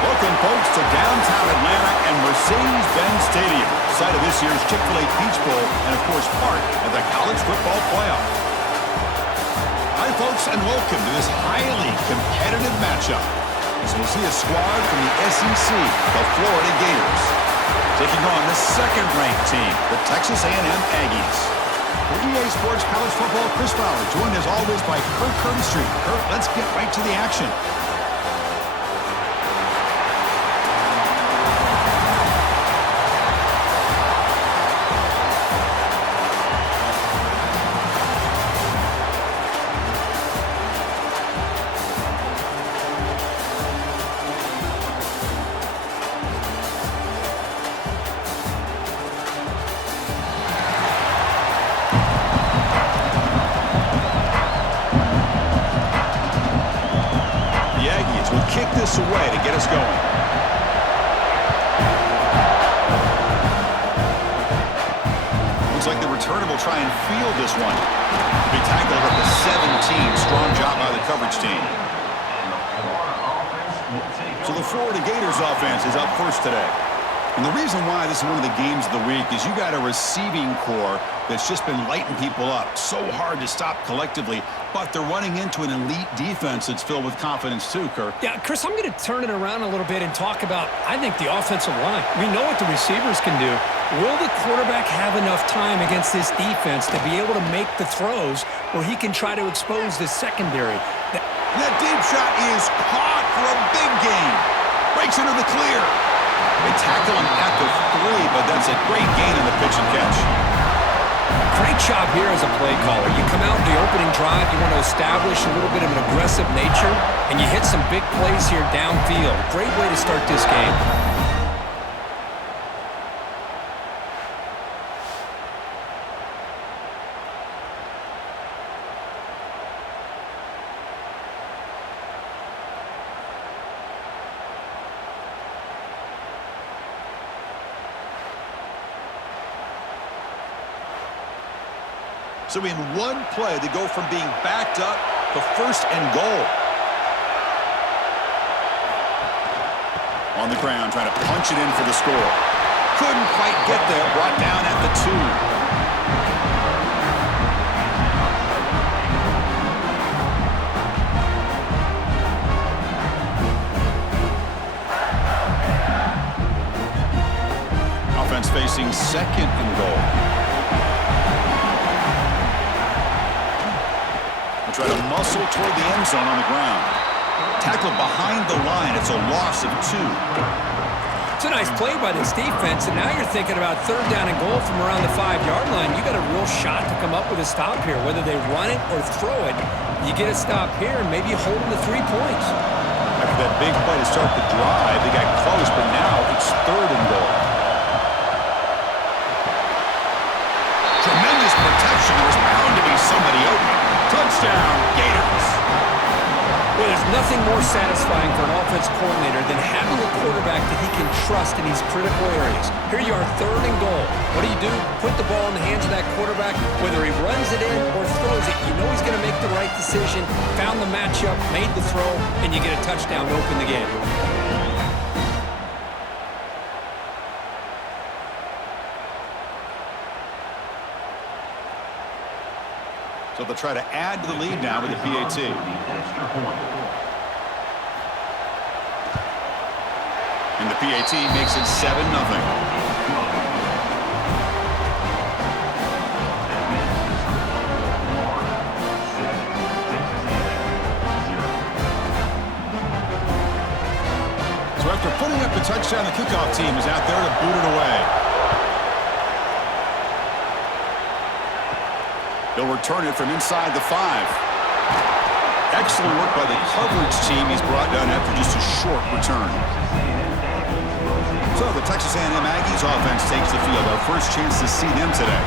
Welcome, folks, to downtown Atlanta and Mercedes-Benz Stadium, site of this year's Chick-fil-A Peach Bowl and, of course, part of the College Football Playoff. Hi, folks, and welcome to this highly competitive matchup. As we'll see a squad from the SEC, the Florida Gators, taking on the second-ranked team, the Texas A&M Aggies. For EA Sports College Football, Chris Fowler, joined as always by Kurt Curtis. Kurt, let's get right to the action. Kick this away to get us going. Looks like the returner will try and field this one. Be tackled at the 17. Strong job by the coverage team. So the Florida Gators offense is up first today. And the reason why this is one of the games of the week is you got a receiving core that's just been lighting people up. So hard to stop collectively, but they're running into an elite defense that's filled with confidence too, Kirk. Yeah, Chris, I'm going to turn it around a little bit and talk about, I think, the offensive line. We know what the receivers can do. Will the quarterback have enough time against this defense to be able to make the throws where he can try to expose the secondary? That deep shot is caught for a big gain. Breaks into the clear. They tackle him at the 3, but that's a great gain on the pitch and catch. Great job here as a play caller. You come out in the opening drive, you want to establish a little bit of an aggressive nature, and you hit some big plays here downfield. Great way to start this game. So in one play, they go from being backed up to first and goal. On the ground, trying to punch it in for the score. Couldn't quite get there, brought down at the 2. Offense facing second and goal. Try to muscle toward the end zone on the ground. Tackle behind the line. It's a loss of 2. It's a nice play by this defense, and now you're thinking about third down and goal from around the 5-yard line. You got a real shot to come up with a stop here. Whether they run it or throw it, you get a stop here and maybe hold them to 3 points. After that big play to start the drive, they got close, but now it's third and goal. Tremendous protection. There's bound to be somebody open. Touchdown, Gators. Well, there's nothing more satisfying for an offense coordinator than having a quarterback that he can trust in these critical areas. Here you are, third and goal. What do? Put the ball in the hands of that quarterback. Whether he runs it in or throws it, you know he's going to make the right decision. Found the matchup, made the throw, and you get a touchdown to open the game. So they'll try to add to the lead now with the PAT. And the PAT makes it 7-0. So after putting up the touchdown, the kickoff team is out there to boot it away. He'll return it from inside the 5. Excellent work by the coverage team. He's brought down after just a short return. So the Texas A&M Aggies offense takes the field. Our first chance to see them today.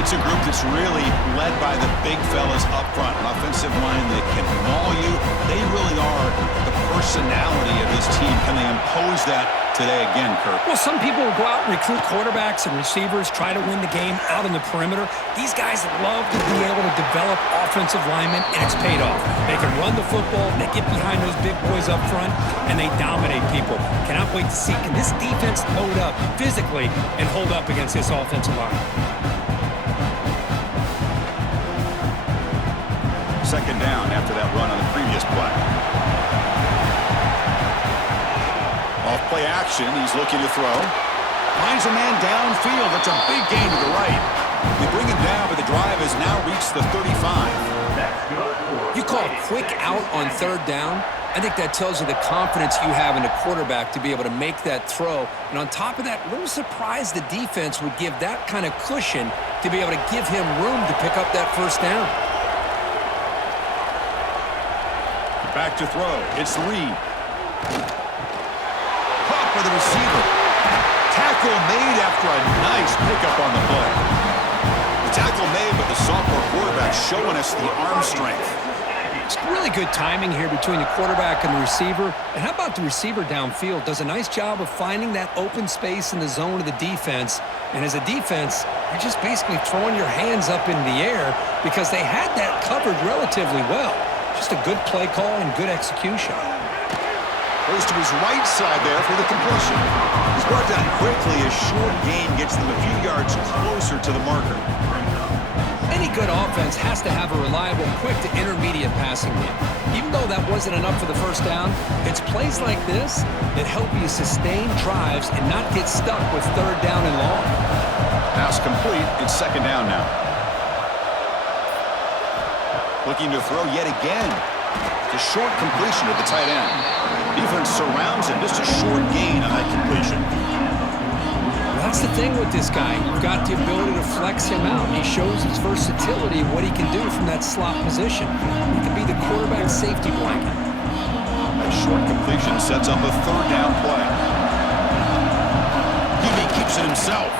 It's a group that's really led by the big fellas up front. An offensive line that can maul you. They really are the personality of this team. Can they impose that today again, Kirk? Well, some people will go out and recruit quarterbacks and receivers, try to win the game out on the perimeter. These guys love to be able to develop offensive linemen, and it's paid off. They can run the football, they get behind those big boys up front, and they dominate people. people. Cannot wait to see, can this defense load up physically and hold up against this offensive line? Second down after that run on the previous play. Off play action, he's looking to throw. Finds a man downfield. That's a big gain to the right. They bring him down, but the drive has now reached the 35. You call quick out on third down. I think that tells you the confidence you have in a quarterback to be able to make that throw. And on top of that, a little surprised the defense would give that kind of cushion to be able to give him room to pick up that first down. Back to throw. It's Reed. Caught by the receiver. Tackle made after a nice pickup on the play. The tackle made, but the sophomore quarterback showing us the arm strength. It's really good timing here between the quarterback and the receiver. And how about the receiver downfield? Does a nice job of finding that open space in the zone of the defense. And as a defense, you're just basically throwing your hands up in the air because they had that covered relatively well. Just a good play call and good execution. Goes to his right side there for the completion. He's brought down quickly. A short gain gets them a few yards closer to the marker. Any good offense has to have a reliable, quick to intermediate passing game. Even though that wasn't enough for the first down, it's plays like this that help you sustain drives and not get stuck with third down and long. Pass complete. It's second down now. Looking to throw yet again. It's a short completion to the tight end. Defense surrounds him. Just a short gain on that completion. That's the thing with this guy. You've got the ability to flex him out. He shows his versatility, what he can do from that slot position. He can be the quarterback safety blanket. That short completion sets up a third down play. He keeps it himself.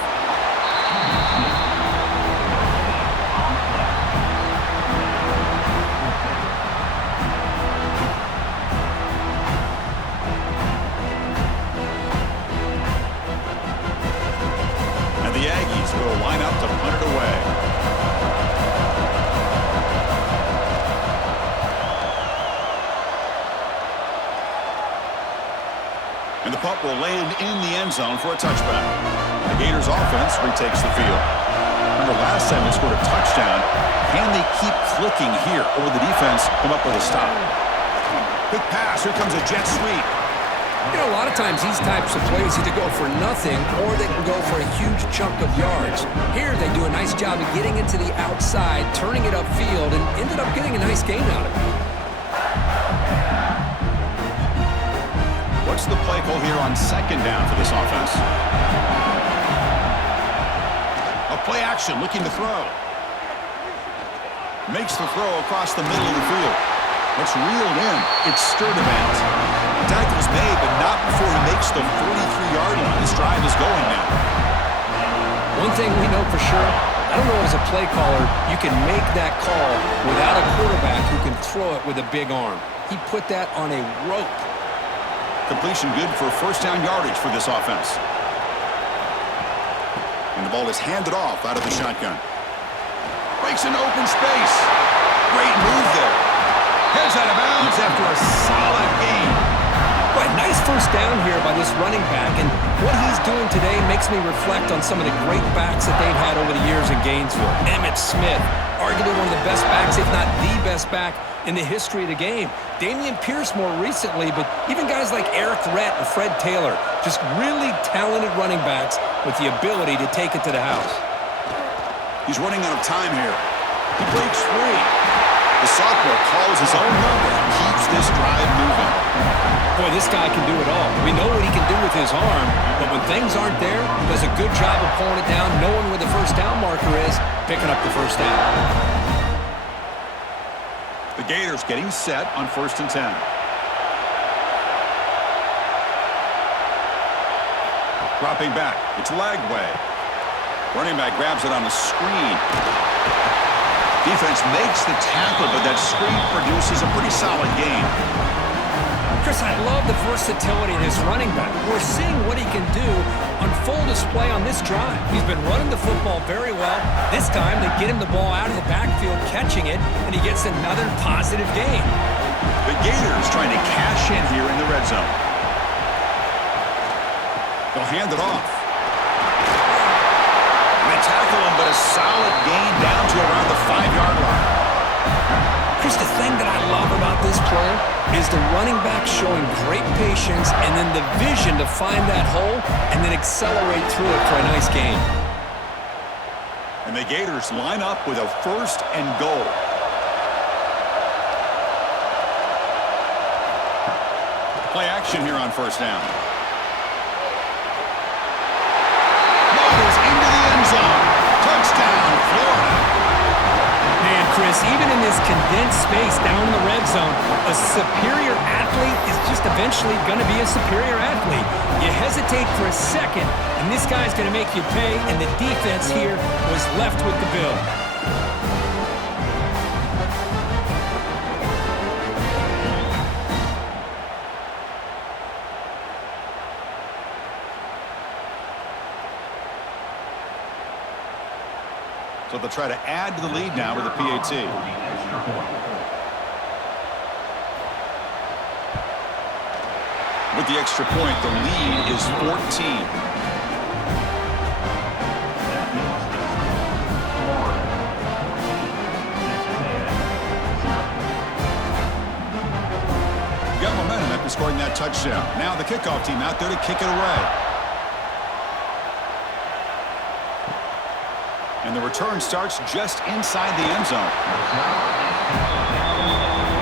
Will line up to punt it away. And the punt will land in the end zone for a touchback. The Gators offense retakes the field. Remember last time they scored a touchdown. Can they keep clicking here, or will the defense come up with a stop? Quick pass. Here comes a jet sweep. You know, a lot of times these types of plays either go for nothing or they can go for a huge chunk of yards. Here they do a nice job of getting it to the outside, turning it upfield, and ended up getting a nice gain out of it. What's the play call here on second down for this offense? A play action looking to throw. Makes the throw across the middle of the field. It's reeled in. It's Sturdivant. Tackle's made, but not before he makes the 43-yard line. This drive is going now. One thing we know for sure, I don't know as a play caller, you can make that call without a quarterback who can throw it with a big arm. He put that on a rope. Completion good for first down yardage for this offense. And the ball is handed off out of the shotgun. Breaks into open space. Great move there. Heads out of bounds after a solid gain. Boy, nice first down here by this running back, and what he's doing today makes me reflect on some of the great backs that they've had over the years in Gainesville. Emmitt Smith, arguably one of the best backs, if not the best back in the history of the game. Damian Pierce more recently, but even guys like Eric Rett and Fred Taylor, just really talented running backs with the ability to take it to the house. He's running out of time here. He breaks free. The sophomore calls his own number and keeps this drive moving. Boy, this guy can do it all. We know what he can do with his arm, but when things aren't there, does a good job of pulling it down, knowing where the first down marker is, picking up the first down. The Gators getting set on 1st and 10. Dropping back. It's Lagway. Running back grabs it on the screen. Defense makes the tackle, but that screen produces a pretty solid gain. Chris, I love the versatility of this running back. We're seeing what he can do on full display on this drive. He's been running the football very well. This time, they get him the ball out of the backfield, catching it, and he gets another positive gain. The Gators trying to cash in here in the red zone. They'll hand it off. They tackle him, but a solid gain down to around the 5-yard line. Chris, the thing that I love about this play is the running back showing great patience and then the vision to find that hole and then accelerate through it for a nice gain. And the Gators line up with a 1st and goal. Play action here on 1st down. Motors into the end zone. Touchdown, Florida. Man, Chris, even in this condensed space down in the red zone, a superior athlete is just eventually going to be a superior athlete. You hesitate for a second, and this guy's going to make you pay, and the defense here was left with the bill. So they'll try to add to the lead now with the PAT. With the extra point, the lead is 14. Got momentum after scoring that touchdown. Now the kickoff team out there to kick it away. And the return starts just inside the end zone.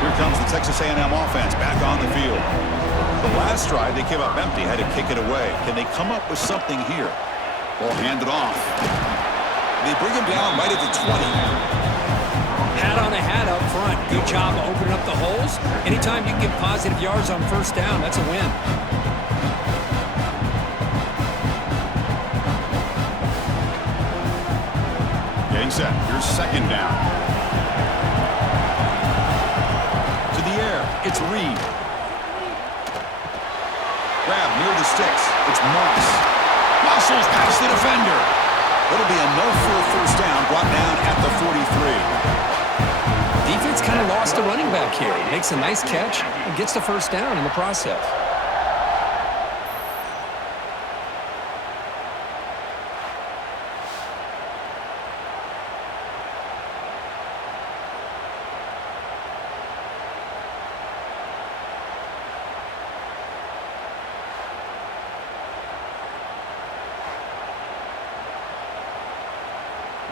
Here comes the Texas A&M offense back on the field. The last drive, they came up empty, had to kick it away. Can they come up with something here? Ball handed off. They bring him down right at the 20. Hat on a hat up front. Good job of opening up the holes. Anytime you can get positive yards on 1st down, that's a win. Getting set. Here's 2nd down. To the air. It's Reed. Grab near the sticks. It's Moss. Muscles past the defender. It'll be a no-full 1st down brought down at the 43. Defense kind of lost a running back here. Makes a nice catch and gets the 1st down in the process.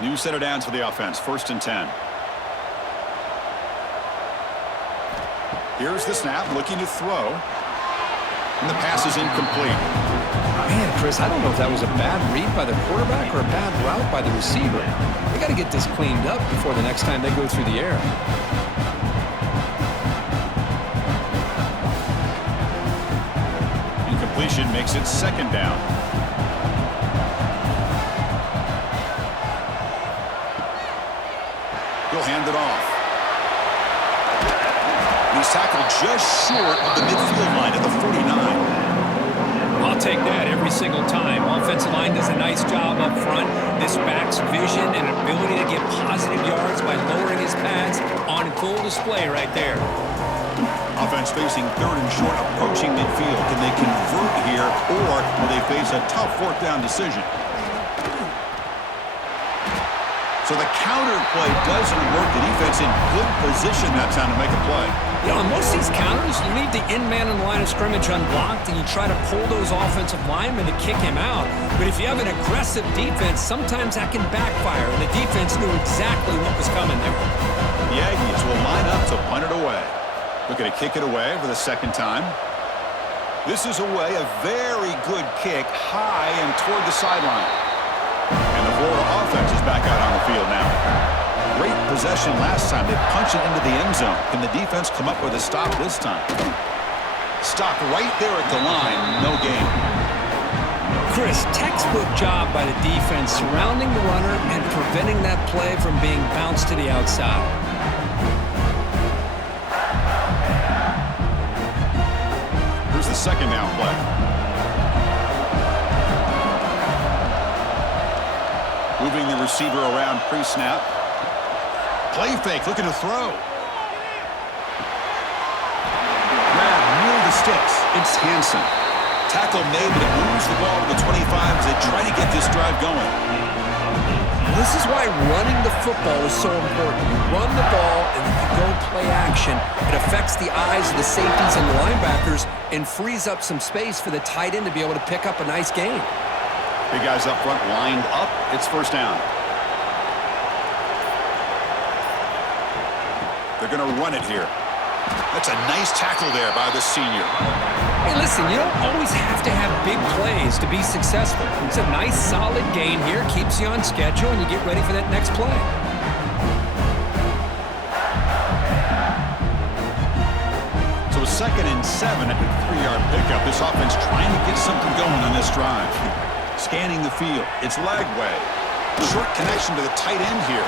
New set of downs for the offense. 1st and 10. Here's the snap, looking to throw. And the pass is incomplete. Man, Chris, I don't know if that was a bad read by the quarterback or a bad route by the receiver. They got to get this cleaned up before the next time they go through the air. Incompletion makes it 2nd down. He'll hand it off. He's tackled just short of the midfield line at the 49. I'll take that every single time. Offensive line does a nice job up front. This back's vision and ability to get positive yards by lowering his pads on full display right there. Offense facing 3rd and short, approaching midfield. Can they convert here, or will they face a tough 4th down decision? So the counter play doesn't work. The defense in good position that time to make a play. You know, on most of these counters, you leave the in man in the line of scrimmage unblocked, and you try to pull those offensive linemen to kick him out. But if you have an aggressive defense, sometimes that can backfire, and the defense knew exactly what was coming there. The Aggies will line up to punt it away. Looking to kick it away for the 2nd time. This is away, a very good kick, high and toward the sideline. And the Florida offense is back out on the field now. Great possession last time. They punch it into the end zone. Can the defense come up with a stop this time? Stop right there at the line. No gain. Chris, textbook job by the defense surrounding the runner and preventing that play from being bounced to the outside. Here's the 2nd down play. Moving the receiver around pre-snap. Play fake, looking to throw. Grab near the sticks. It's Hansen. tackle made, but it moves the ball to the 25 as they try to get this drive going. This is why running the football is so important. You run the ball and then you go play action. It affects the eyes of the safeties and the linebackers and frees up some space for the tight end to be able to pick up a nice gain. Big guys up front lined up. It's first down. They're going to run it here. That's a nice tackle there by the senior. Hey, listen, you don't always have to have big plays to be successful. It's a nice, solid gain here. Keeps you on schedule, and you get ready for that next play. So a 2nd and 7 at the 3-yard pickup. This offense trying to get something going on this drive. Scanning the field. It's leg way. Short connection to the tight end here.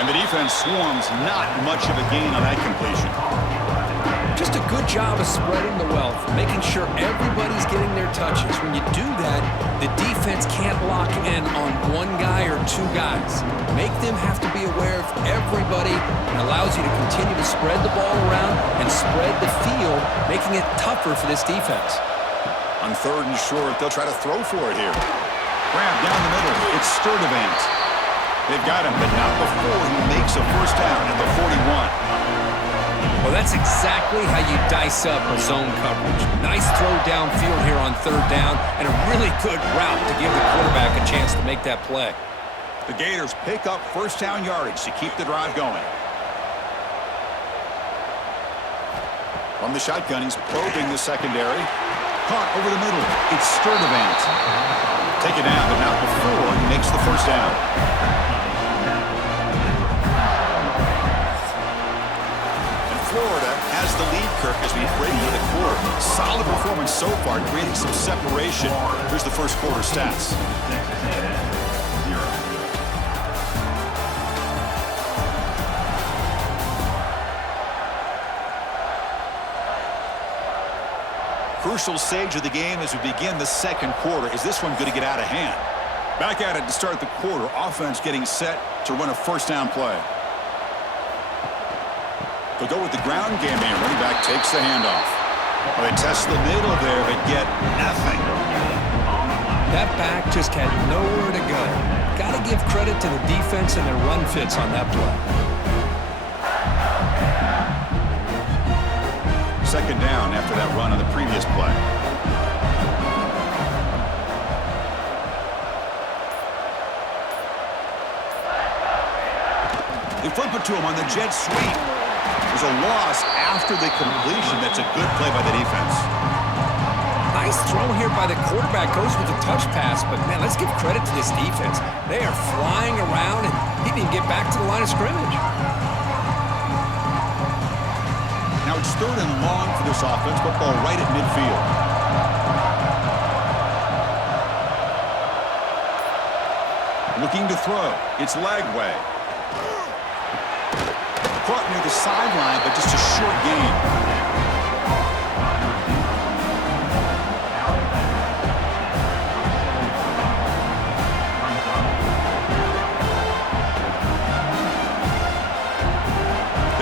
And the defense swarms. Not much of a gain on that completion. Just a good job of spreading the wealth, making sure everybody's getting their touches. When you do that, the defense can't lock in on one guy or two guys. Make them have to be aware of everybody and allows you to continue to spread the ball around and spread the field, making it tougher for this defense. On 3rd and short, they'll try to throw for it here. Grab down the middle. It's Sturdivant. They've got him, but not before he makes a first down at the 41. Well, that's exactly how you dice up a zone coverage. Nice throw downfield here on 3rd down, and a really good route to give the quarterback a chance to make that play. The Gators pick up first down yardage to keep the drive going. From the shotgun, he's probing the secondary. Caught over the middle. It's Sturdivant. Take it down, but not before he makes the first down. Florida has the lead, Kirk, as we break into the quarter. Solid performance so far, creating some separation. Here's the first quarter stats. Crucial stage of the game as we begin the second quarter. Is this one going to get out of hand? Back at it to start the quarter. Offense getting set to run a first down play. They'll go with the ground game here. Running back takes the handoff. Well, they test the middle there, but get nothing. That back just had nowhere to go. Got to give credit to the defense and their run fits on that play. 2nd down after that run on the previous play. They flip it to him on the jet sweep. There's a loss after the completion. That's a good play by the defense. Nice throw here by the quarterback. Goes with a touch pass, but, man, let's give credit to this defense. They are flying around, and he didn't get back to the line of scrimmage. Now it's 3rd and long for this offense. Football right at midfield. Looking to throw. It's Lagway. Caught near the sideline, but just a short gain.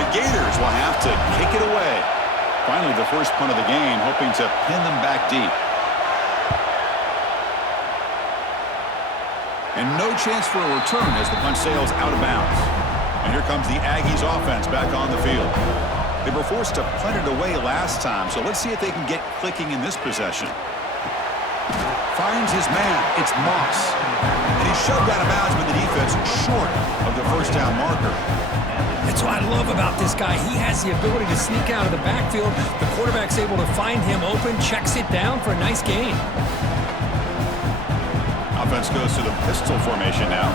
The Gators will have to kick it away. Finally, the first punt of the game, hoping to pin them back deep. And no chance for a return as the punt sails out of bounds. And here comes the Aggies offense back on the field. They were forced to punt it away last time, so let's see if they can get clicking in this possession. Finds his man. It's Moss. And he's shoved out of bounds by the defense short of the first down marker. That's what I love about this guy. He has the ability to sneak out of the backfield. The quarterback's able to find him open, checks it down for a nice gain. Offense goes to the pistol formation now.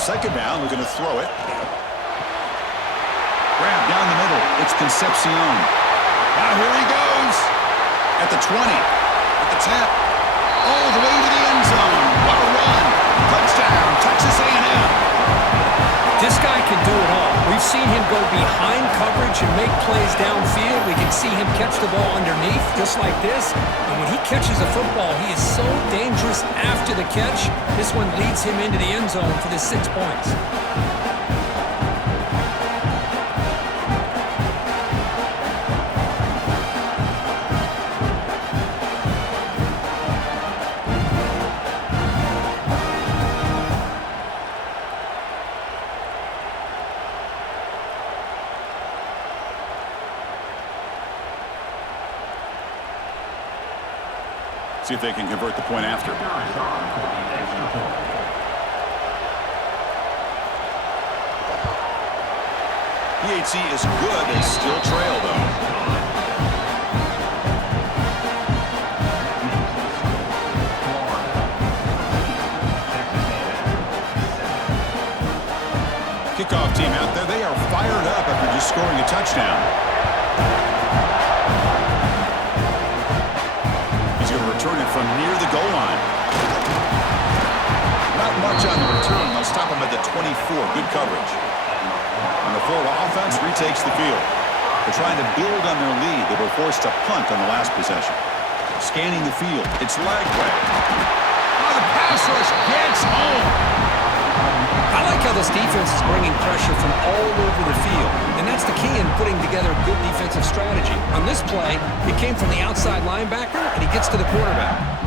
2nd down, we're going to throw it. Grab down the middle. It's Concepcion. Now here he goes. At the 20. At the 10. All the way to the end zone. What a run. Touchdown, Texas A&M. This guy can do it all. We've seen him go behind coverage and make plays downfield. We can see him catch the ball underneath, just like this. And when he catches a football, he is so dangerous after the catch. This one leads him into the end zone for the 6 points. See if they can convert the point after. PHC is good. They still trail, though. Kickoff team out there. They are fired up after just scoring a touchdown. He's going to return it from near the goal line. Not much on the return. They'll stop him at the 24. Good coverage. And the Florida offense retakes the field. They're trying to build on their lead. They were forced to punt on the last possession. Scanning the field. It's Lagway. Oh, the pass rush gets home. I like how this defense is bringing pressure from all over the field, and that's the key in putting together a good defensive strategy. On this play, it came from the outside linebacker, and he gets to the quarterback.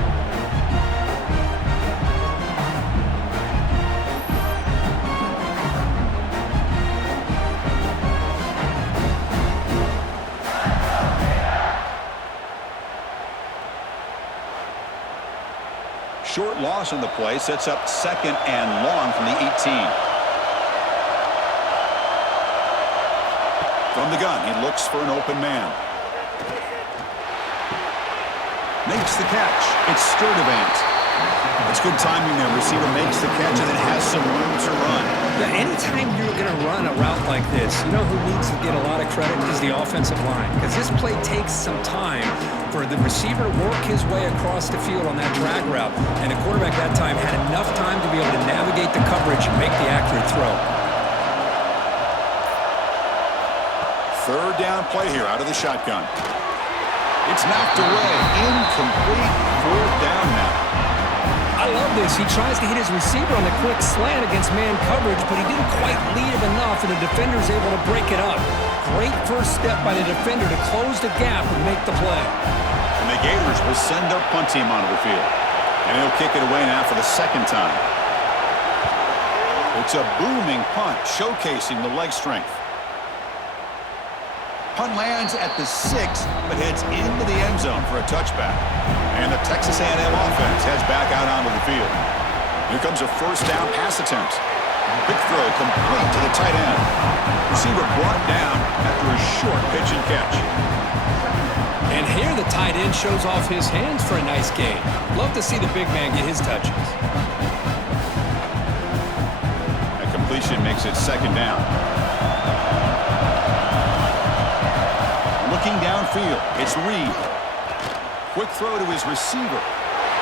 Short loss on the play sets up 2nd and long from the 18. From the gun, he looks for an open man. Makes the catch. It's Sturdivant. It's good timing there. Receiver makes the catch and then has some room to run. Yeah, anytime you're going to run a route like this, you know who needs to get a lot of credit is the offensive line. Because this play takes some time for the receiver to work his way across the field on that drag route. And the quarterback that time had enough time to be able to navigate the coverage and make the accurate throw. 3rd down play here out of the shotgun. It's knocked away. Incomplete. 4th down now. I love this. He tries to hit his receiver on the quick slant against man coverage, but he didn't quite lead him enough, and the defender's able to break it up. Great first step by the defender to close the gap and make the play. And the Gators will send their punt team onto the field. And he'll kick it away now for the 2nd time. It's a booming punt, showcasing the leg strength. Punt lands at the 6, but heads into the end zone for a touchback. And the Texas A&M offense heads back out onto the field. Here comes a 1st down pass attempt. Quick throw complete to the tight end. Receiver brought down after a short pitch and catch. And here the tight end shows off his hands for a nice gain. Love to see the big man get his touches. That completion makes it 2nd down. Looking downfield, it's Reed. Quick throw to his receiver.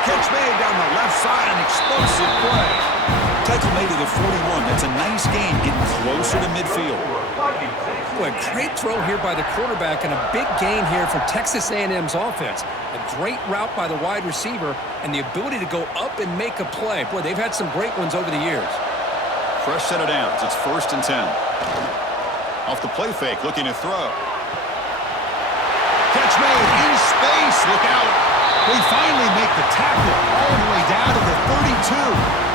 Catch made down the left side, an explosive play. Tackle made to the 41. That's a nice gain, getting closer to midfield. Boy, a great throw here by the quarterback and a big gain here for Texas A&M's offense. A great route by the wide receiver and the ability to go up and make a play. Boy, they've had some great ones over the years. Fresh set of downs. It's 1st and 10. Off the play fake, looking to throw. Catch made in space. Look out. They finally make the tackle all the way down to the 32.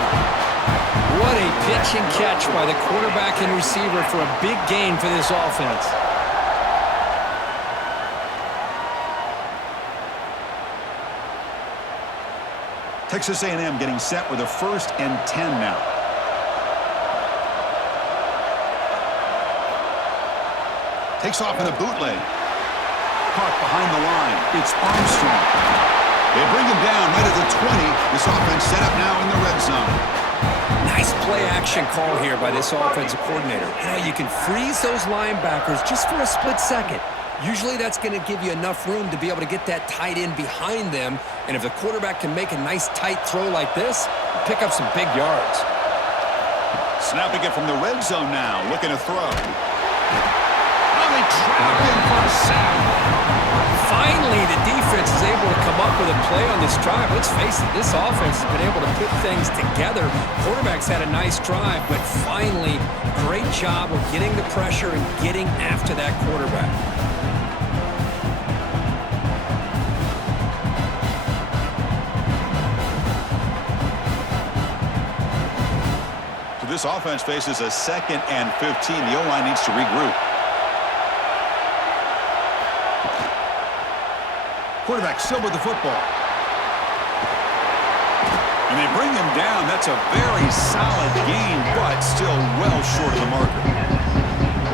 What a pitch and catch by the quarterback and receiver for a big gain for this offense. Texas A&M getting set with a 1st and 10 now. Takes off in a bootleg. Caught behind the line. It's Armstrong. They bring him down right at the 20. This offense set up now in the red zone. Nice play-action call here by this offensive coordinator. You know, you can freeze those linebackers just for a split second. Usually that's going to give you enough room to be able to get that tight end behind them. And if the quarterback can make a nice tight throw like this, pick up some big yards. Snapping it from the red zone now. Looking to throw. Oh, they trap him for a sack. Finally, the defense is able to come up with a play on this drive. Let's face it, this offense has been able to put things together. Quarterback's had a nice drive, but finally, great job of getting the pressure and getting after that quarterback. So this offense faces a 2nd and 15. The O-line needs to regroup. Quarterback still with the football. And they bring him down. That's a very solid gain, but still well short of the marker.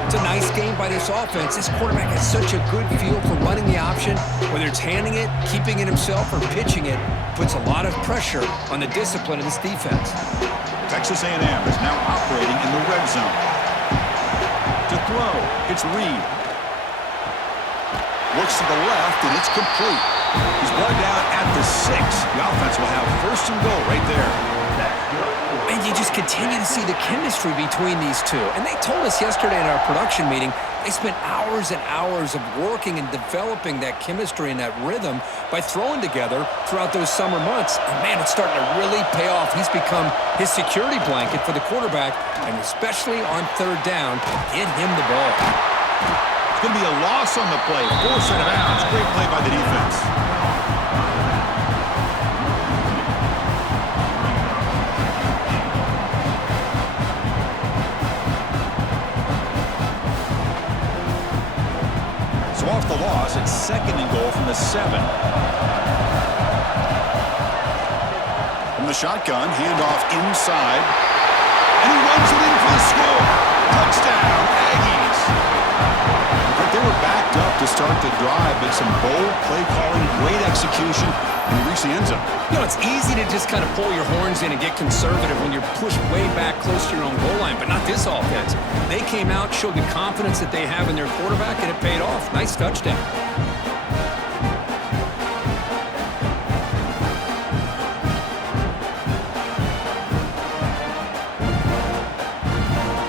It's a nice game by this offense. This quarterback has such a good feel for running the option. Whether it's handing it, keeping it himself, or pitching it, puts a lot of pressure on the discipline of this defense. Texas A&M is now operating in the red zone. To throw, it's Reed. Looks to the left, and it's complete. He's brought down at the 6. The offense will have first and goal right there. And you just continue to see the chemistry between these two. And they told us yesterday in our production meeting, they spent hours and hours of working and developing that chemistry and that rhythm by throwing together throughout those summer months. And, man, it's starting to really pay off. He's become his security blanket for the quarterback, and especially on third down, get him the ball. It's going to be a loss on the play. Force out of bounds. Great play by the defense. So off the loss, it's second and goal from the 7. From the shotgun, handoff inside. And he runs it in for the score. Touchdown, Aggies. But they were backed up to start the drive, but some bold play calling, great execution, and he reached the end zone. You know, it's easy to just kind of pull your horns in and get conservative when you're pushed way back close to your own goal line, but not this offense. They came out, showed the confidence that they have in their quarterback, and it paid off. Nice touchdown.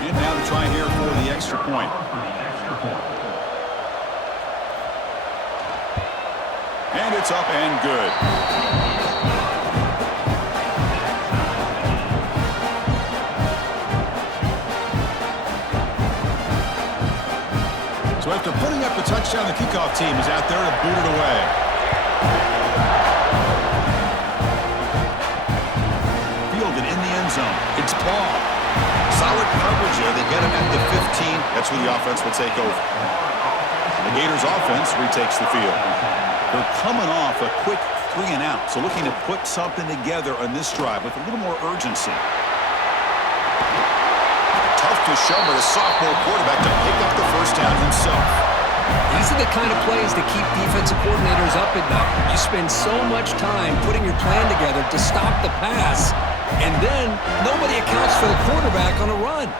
And now to try here for the extra point. And it's up and good. So after putting up a touchdown, the kickoff team is out there to boot it away. Fielded in the end zone. It's Ball. Solid coverage there. They get him at the 15. That's where the offense will take over. The Gators offense retakes the field. They're coming off a quick 3 and out, so looking to put something together on this drive with a little more urgency. Tough to show by the sophomore quarterback to pick up the first down himself. These are the kind of plays that keep defensive coordinators up at night. You spend so much time putting your plan together to stop the pass, and then nobody accounts for the quarterback on a run.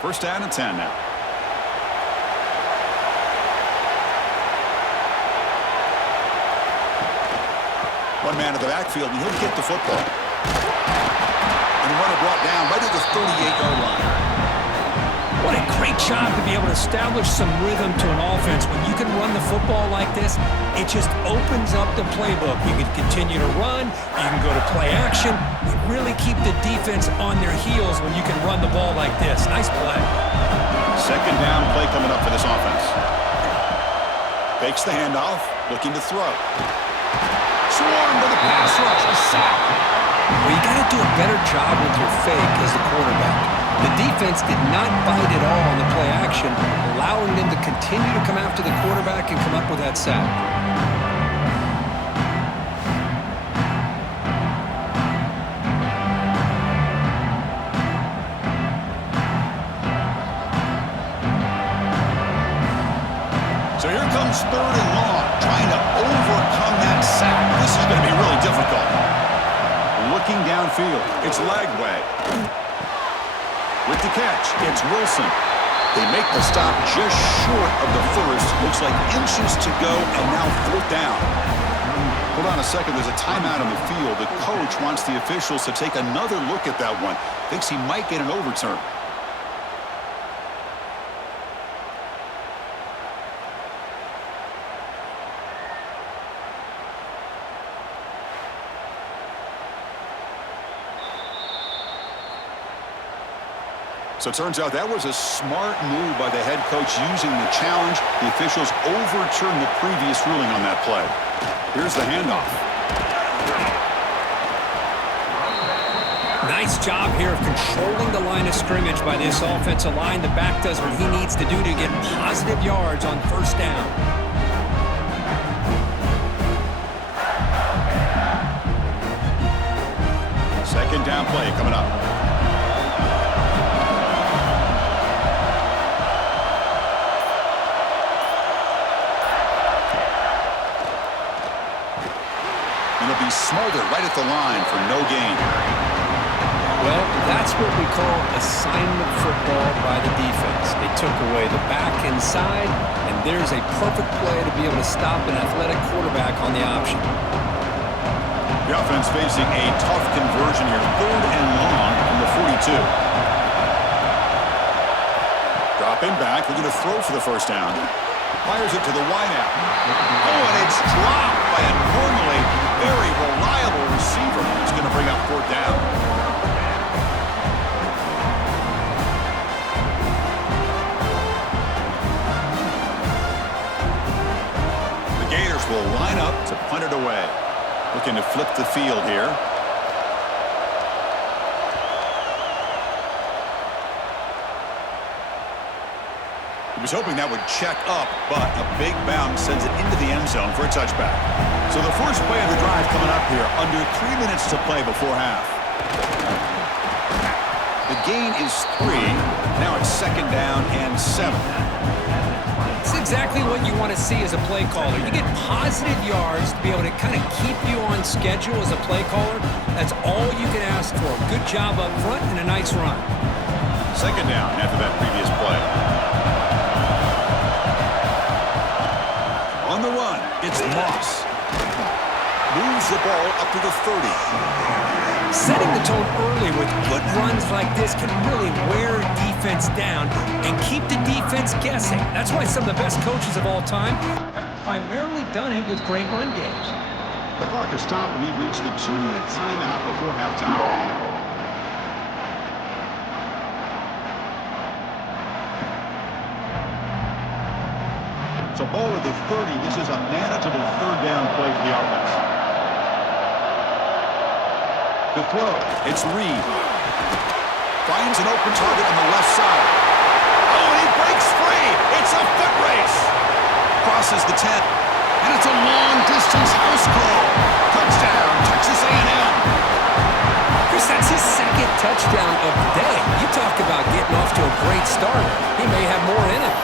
First down and 10 now. One man in the backfield, and he'll get the football. And the runner brought down right at the 38-yard line. What a great job to be able to establish some rhythm to an offense. When you can run the football like this, it just opens up the playbook. You can continue to run. You can go to play action. You really keep the defense on their heels when you can run the ball like this. Nice play. Second down play coming up for this offense. Fakes the handoff, looking to throw. Swarm to the pass rush, a sack. Well, you got to do a better job with your fake as the quarterback. The defense did not bite at all on the play action, allowing them to continue to come after the quarterback and come up with that sack. So here comes third and long, trying to overcome that sack. This is going to be really difficult. Looking downfield, it's Lagway. With the catch, it's Wilson. They make the stop just short of the first. Looks like inches to go, and now fourth down. Hold on a second. There's a timeout on the field. The coach wants the officials to take another look at that one. Thinks he might get an overturn. So it turns out that was a smart move by the head coach using the challenge. The officials overturned the previous ruling on that play. Here's the handoff. Nice job here of controlling the line of scrimmage by this offensive line. The back does what he needs to do to get positive yards on first down. and he'll be smothered right at the line for no gain. Well, that's what we call assignment football by the defense. They took away the back inside, and there's a perfect play to be able to stop an athletic quarterback on the option. The offense facing a tough conversion here. 3rd and long from the 42. Dropping back, looking to throw for the first down. Fires it to the wideout. Oh, and it's dropped by a normally very reliable receiver. It's going to bring up 4th down. The Gators will line up to punt it away. Looking to flip the field here. He was hoping that would check up, but a big bounce sends it into the end zone for a touchback. So the first play of the drive coming up here, under 3 minutes to play before half. The gain is 3. Now it's 2nd down and 7. It's exactly what you want to see as a play caller. You get positive yards to be able to kind of keep you on schedule as a play caller. That's all you can ask for. Good job up front and a nice run. 2nd down after that previous play. On the run, it's Moss. Moves the ball up to the 30. Setting the tone early with good runs like this can really wear defense down and keep the defense guessing. That's why some of the best coaches of all time have primarily done it with great run games. The clock has stopped, and we've reached the 2-minute timeout before halftime. So ball at the 30. This is a manageable 3rd down play for the offense. The throw. It's Reed. Finds an open target on the left side. Oh, and he breaks free. It's a foot race. Crosses the 10. And it's a long-distance house call. Touchdown, Texas A&M. Chris, that's his 2nd touchdown of the day. You talk about getting off to a great start. He may have more in it.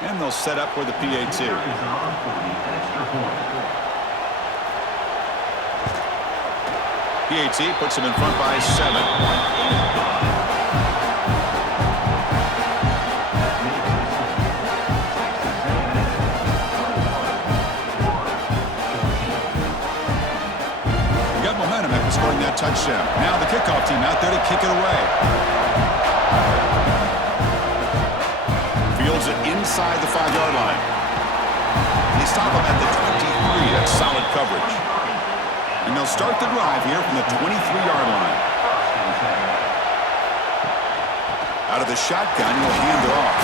And they'll set up for the PAT. PAT puts them in front by 7. We got momentum after scoring that touchdown. Now the kickoff team out there to kick it away. Fields it inside the 5-yard line. They stop him at the 23. That's solid coverage. And they'll start the drive here from the 23-yard line. Out of the shotgun, he'll hand it off.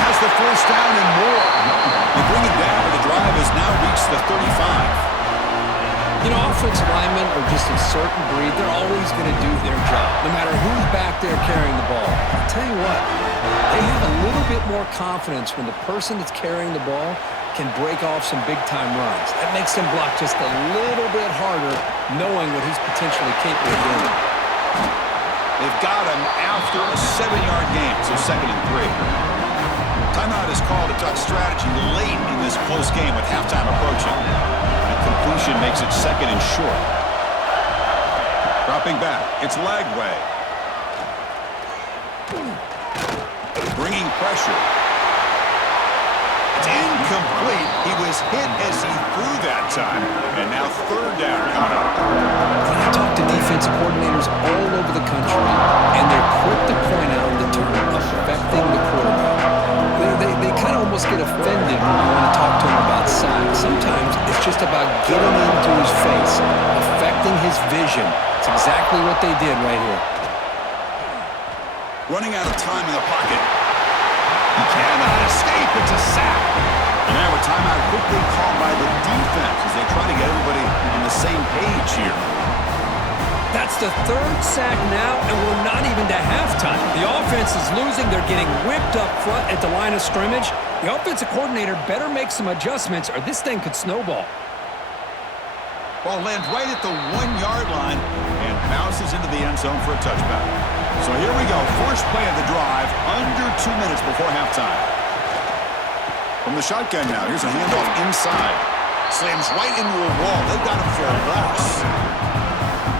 Has the first down and more. They bring it down, but the drive has now reached the 35. You know, offensive linemen are just a certain breed. They're always going to do their job, no matter who's back there carrying the ball. I'll tell you what, they have a little bit more confidence when the person that's carrying the ball can break off some big-time runs. That makes them block just a little bit harder, knowing what he's potentially capable of doing. They've got him after a 7-yard gain, so 2nd and 3. Timeout is called to talk strategy late in this close game with halftime approaching. And completion makes it 2nd and short. Dropping back, it's Lagway. Bringing pressure. It's incomplete. He was hit as he threw that time. And now 3rd down coming up. I talk to defensive coordinators all over the country, and they're quick to point out the term affecting the quarterback. They kind of almost get offended when you want to talk to him about size. Sometimes it's just about getting into his face, affecting his vision. It's exactly what they did right here. Running out of time in the pocket. He cannot escape. It's a sack. And now a timeout quickly called by the defense as they try to get everybody on the same page here. That's the third sack now, and we're not even to halftime. The offense is losing. They're getting whipped up front at the line of scrimmage. The offensive coordinator better make some adjustments or this thing could snowball. Ball lands right at the 1-yard line and bounces into the end zone for a touchback. So here we go. First play of the drive, under 2 minutes before halftime. From the shotgun now, here's a handoff inside. Slams right into a wall. They've got him for a loss.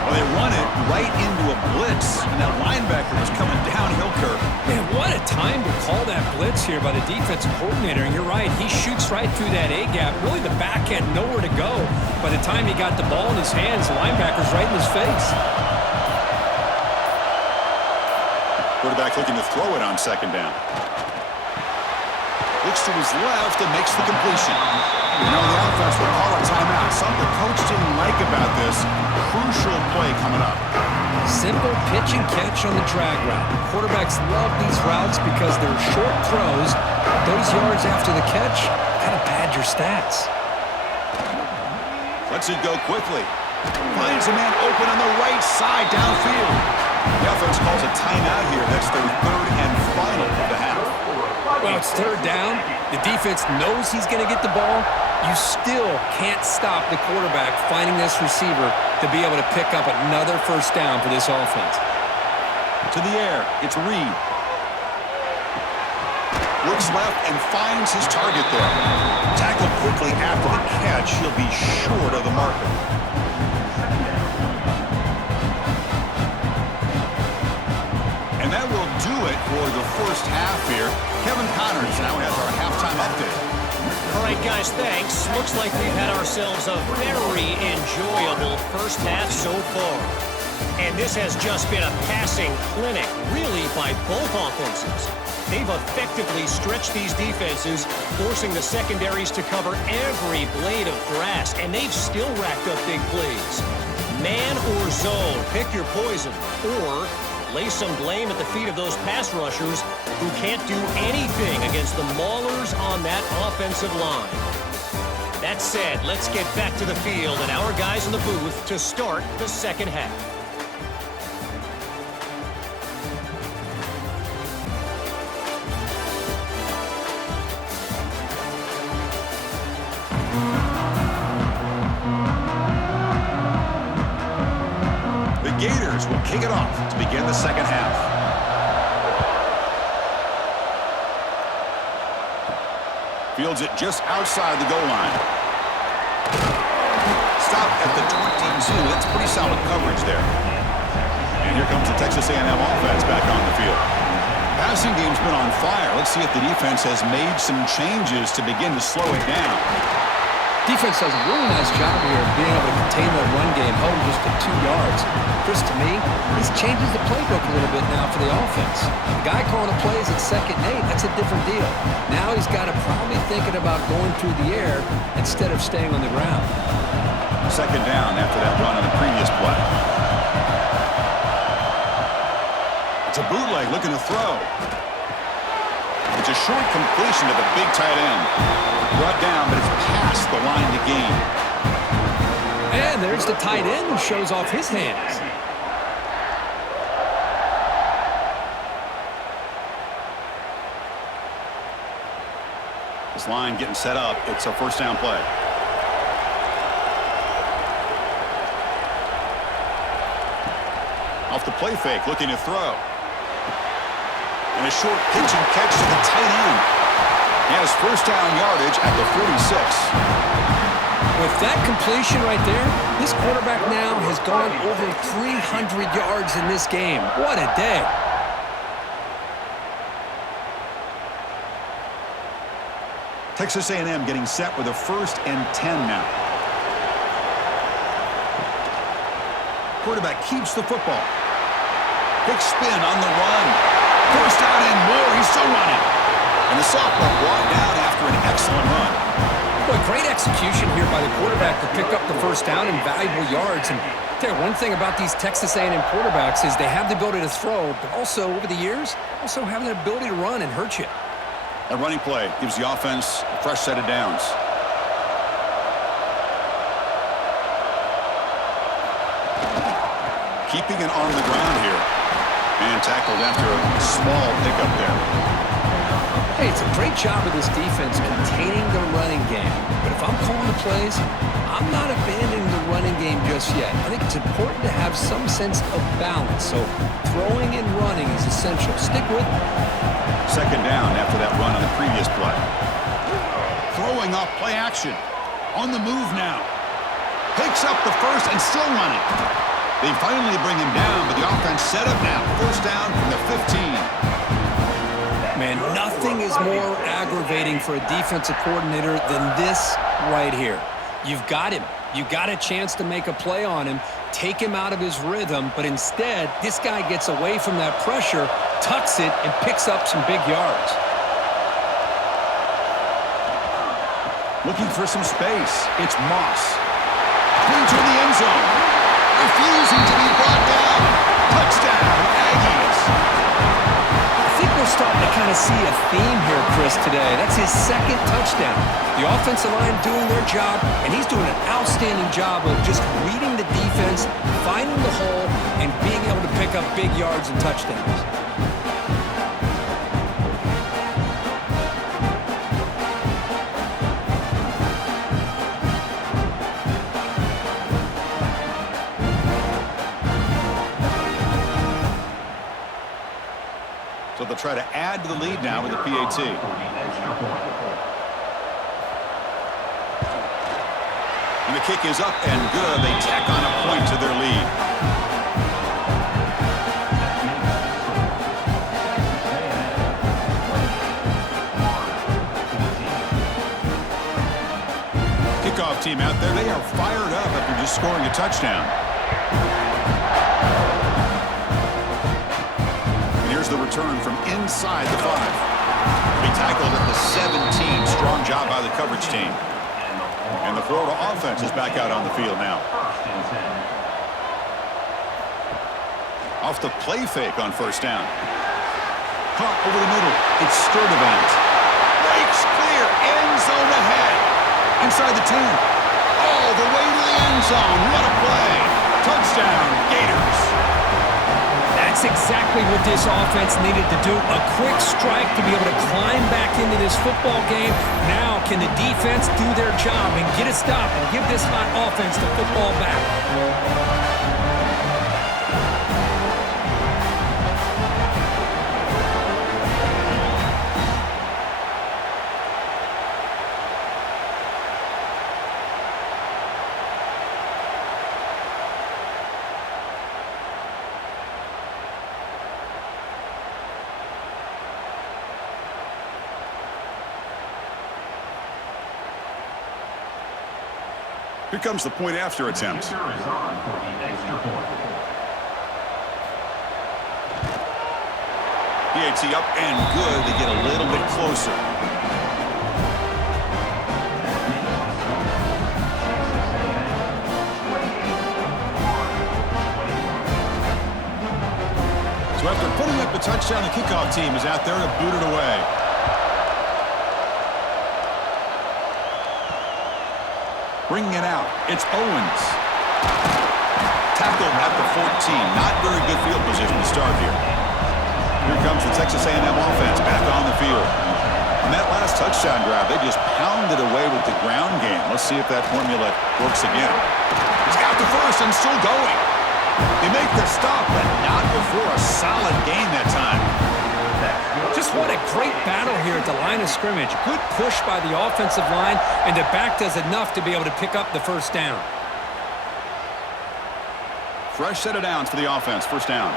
Well, they run it right into a blitz, and that linebacker was coming downhill, Kirk. Man, what a time to call that blitz here by the defensive coordinator. And you're right, he shoots right through that A-gap. Really, the back had nowhere to go. By the time he got the ball in his hands, the linebacker's right in his face. Quarterback looking to throw it on second down. Looks to his left and makes the completion. You know, the offense will call a timeout. Something the coach didn't like about this. Crucial play coming up. Simple pitch and catch on the drag route. Quarterbacks love these routes because they're short throws. Those yards after the catch kind of pad your stats. Lets it go quickly. Finds a man open on the right side downfield. The offense calls a timeout here. That's their third and final of the half. Well, it's third down. The defense knows he's going to get the ball. You still can't stop the quarterback finding this receiver to be able to pick up another first down for this offense. To the air, it's Reed. Looks left and finds his target there. Tackled quickly after the catch. He'll be short of the marker. And that will do it for the first half here. Kevin Connors now has our halftime update. All right, guys, thanks. Looks like we've had ourselves a very enjoyable first half so far. And this has just been a passing clinic, really, by both offenses. They've effectively stretched these defenses, forcing the secondaries to cover every blade of grass, and they've still racked up big plays. Man or zone, pick your poison, or lay some blame at the feet of those pass rushers who can't do anything against the maulers on that offensive line. That said, let's get back to the field and our guys in the booth to start the second half. Gators will kick it off to begin the second half. Fields it just outside the goal line. Stop at the 22. That's pretty solid coverage there. And here comes the Texas A&M offense back on the field. Passing game's been on fire. Let's see if the defense has made some changes to begin to slow it down. Defense does a really nice job here of being able to contain that run game, home just to 2 yards. Chris, to me, this changes the playbook a little bit now for the offense. The guy calling the plays at 2nd and 8, that's a different deal. Now he's got to probably thinking about going through the air instead of staying on the ground. Second down after that run on the previous play. It's a bootleg looking to throw. It's a short completion to the big tight end. Brought down, but it's past the line to gain. And there's the tight end who shows off his hands. This line getting set up. It's a first down play. Off the play fake, looking to throw. And a short pitch and catch to the tight end. He has first down yardage at the 46. With that completion right there, this quarterback now has gone over 300 yards in this game. What a day. Texas A&M getting set with a 1st and 10 now. Quarterback keeps the football. Big spin on the run. First down and more. He's still running. And the sophomore brought down after an excellent run. Boy, great execution here by the quarterback to pick up the first down and valuable yards. And tell you, one thing about these Texas A&M quarterbacks is they have the ability to throw, but also over the years, also have the ability to run and hurt you. A running play gives the offense a fresh set of downs. Keeping it on the ground here. And tackled after a small pickup there. Hey, it's a great job of this defense containing the running game. But if I'm calling the plays, I'm not abandoning the running game just yet. I think it's important to have some sense of balance. So throwing and running is essential. Stick with it. Second down after that run on the previous play. Throwing off play action. On the move now. Picks up the first and still running. They finally bring him down, but the offense set up now. First down from the 15. Man, nothing is more aggravating for a defensive coordinator than this right here. You've got him. You've got a chance to make a play on him, take him out of his rhythm, but instead, this guy gets away from that pressure, tucks it, and picks up some big yards. Looking for some space. It's Moss. Into the end zone. Refusing to be brought down. Touchdown, Aggies. I think we're starting to kind of see a theme here, Chris, today. That's his second touchdown. The offensive line doing their job, and he's doing an outstanding job of just reading the defense, finding the hole, and being able to pick up big yards and touchdowns. So they'll try to add to the lead now with the PAT. And the kick is up and good. They tack on a point to their lead. Kickoff team out there. They are fired up after just scoring a touchdown. The return from inside the 5. He tackled at the 17. Strong job by the coverage team. And the Florida offense is back out on the field now. Off the play fake on first down. Caught over the middle. It's Sturdivant. Breaks clear. End zone ahead. Inside the 10. All the way to the end zone. What a play. Touchdown, Gators. That's exactly what this offense needed to do. A quick strike to be able to climb back into this football game. Now, can the defense do their job and get a stop and give this hot offense the football back? Here comes the point after attempt. PAT up and good. They get a little bit closer. So after putting up the touchdown, the kickoff team is out there to boot it away. Bringing it out, it's Owens. Tackled at the 14. Not very good field position to start here. Here comes the Texas A&M offense back on the field. On that last touchdown drive, they just pounded away with the ground game. Let's see if that formula works again. He's got the first and still going. They make the stop, but not before a solid gain that time. Just what a great battle here at the line of scrimmage. Good push by the offensive line, and the back does enough to be able to pick up the first down. Fresh set of downs for the offense. First down.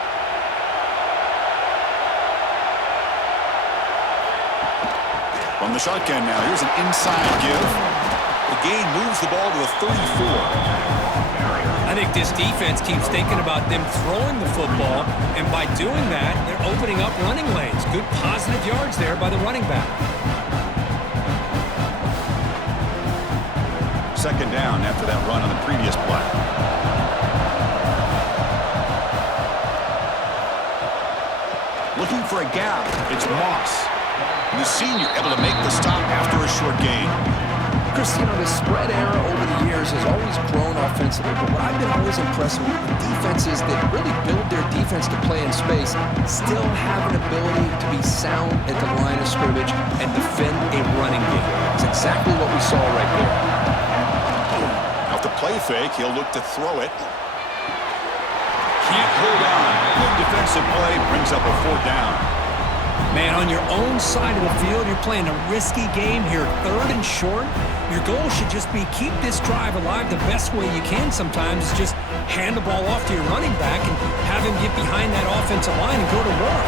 From the shotgun now, here's an inside give. The gain moves the ball to the 34. I think this defense keeps thinking about them throwing the football, and by doing that, they're opening up running lanes. Good positive yards there by the running back. Second down after that run on the previous play. Looking for a gap. It's Moss. The senior able to make the stop after a short gain. Chris, you know, the spread era over the years has always grown offensively, but what I've been always impressed with defenses that really build their defense to play in space still have an ability to be sound at the line of scrimmage and defend a running game. It's exactly what we saw right there. Off the play fake, he'll look to throw it. Can't hold on. Good defensive play brings up a 4th down. Man, on your own side of the field, you're playing a risky game here, 3rd and short. Your goal should just be keep this drive alive the best way you can sometimes. Is just hand the ball off to your running back and have him get behind that offensive line and go to work.